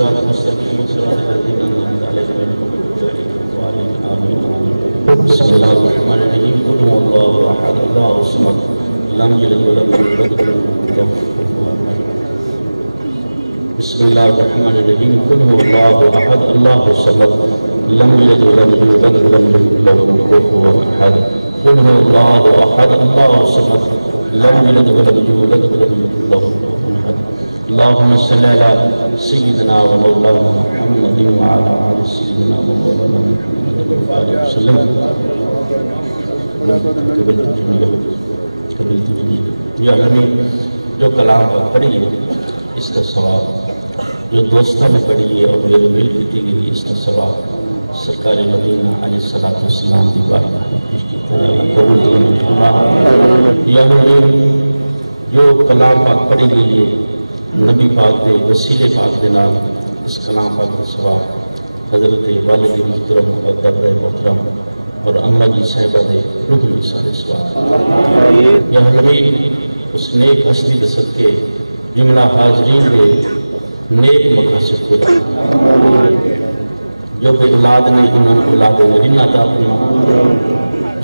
الصراط المستقيم صراط الذين أنعمت عليهم غير المغضوب عليهم ولا الضالين آمين. بسم الله الرحمن الرحيم. قل هو الله أحد الله الصمد لم يلد ولم يولد ولم يكن له كفوا أحد. بسم الله الرحمن الرحيم. قل هو الله أحد الله الصمد لم يلد ولم يولد ولم يكن له كفوا أحد. قل هو الله أحد الله الصمد لم يلد ولم يولد ولم يكن له كفوا أحد. اللهم صل على سيدنا ومولانا محمد وعلى آل سيدنا ومولانا محمد وآله وسلم. قبلت جميع یا ہمیں جو کلام پر پڑھی ہے اس کا ثواب، جو دوستہ میں پڑھی ہے اور میرے مل کی گئی اس کا ثواب سرکار مدینہ علیہ الصلوۃ والسلام دی بارگاہ میں پیش کیتا ہے. اللہ قبول فرمائے. یا ہمیں جو کلام پاک پڑھی گئی ہے نبی پاک دے وسیلے پاک دے نال اس کلام پاک کا ثواب حضرت والد محترم اور دردہ محترم اور اماں جی صاحبہ دے روح میں سارے ثواب. یا ہمیں اس نیک ہستی دے صدقے جملہ حاضرین دے نیک مقاصد کو جو بے اولاد نہیں انہوں نے اولاد نرینہ عطا فرما،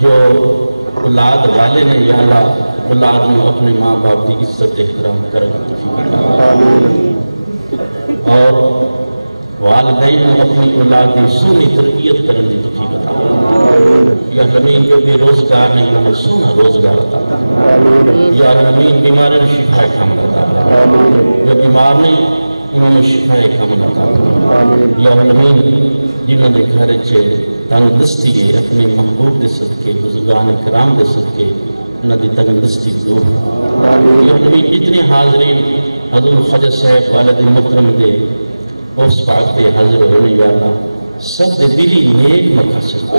جو اولاد والے نے یا اللہ اولاد میں اپنے ماں باپ کی عزت احترام کرنے کی توفیق عطا اور والدین میں اپنی اولاد کی سونی تربیت کرنے کی توفیق عطا. یا زمین جو بے روزگار نہیں انہوں نے سونا روزگار عطا. یا زمین بیماروں نے شفا کامل عطا. جو بیمار نہیں انہوں نے شفا کامل عطا. یا زمین جنہوں نے گھر تنگ دستی ہے اپنے محبوب دے صدقے بزرگان کرام دے صدقے انہوں نے تنگ دستی دور ہے. یا زمین جتنے حاضرین حضور خواجہ صاحب والد محترم دے اس پاک پہ حاضر ہوئے ہیں یا اللہ سب دے دلی نیک مقصد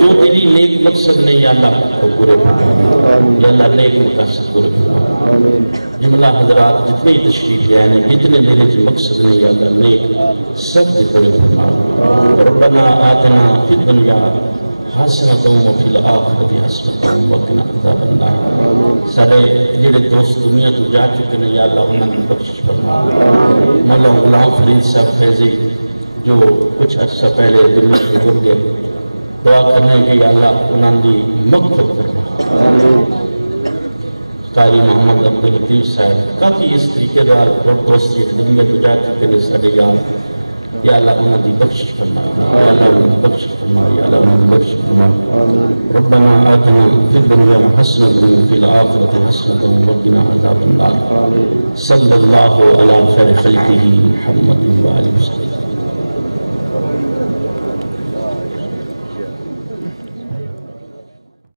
جو دلی نیک مقصد نہیں یا اللہ کو پورے فرما. یا اللہ نیک مقصد پورے فرما. جملہ حضرات جتنے تشریف لے آئے ہیں جتنے دلی کے مقصد نہیں یا اللہ نیک سب دے پورے فرما. ربنا آتنا فی الدنیا حسنۃ وفی الآخرۃ حسنۃ وقنا عذاب النار. سارے جڑے دوست دنیا تو جا چکے ہیں یا اللہ انہوں نے بخشش فرما. مولا غلام فرید صاحب فیضی جو کچھ عرصہ پہلے دنیا سے گر گئے دعا کرنے کے یا اللہ انہوں نے مغفرت کرنا. قاری محمد عبداللطیف صاحب کافی اس طریقے دار اور دوستی دنیا تو جا چکے ہیں سارے یار یا اللہ انہوں نے بخشش فرمائے. یا اللہ انہوں نے بخشش فرمائے. یا اللہ انہوں نے بخشش فرمائے. ربنا آتنا فی الدنیا حسنۃ وفی الآخرۃ حسنۃ وقنا عذاب النار. صلی اللہ علی خیر خلقہ محمد وآلہ وسلم.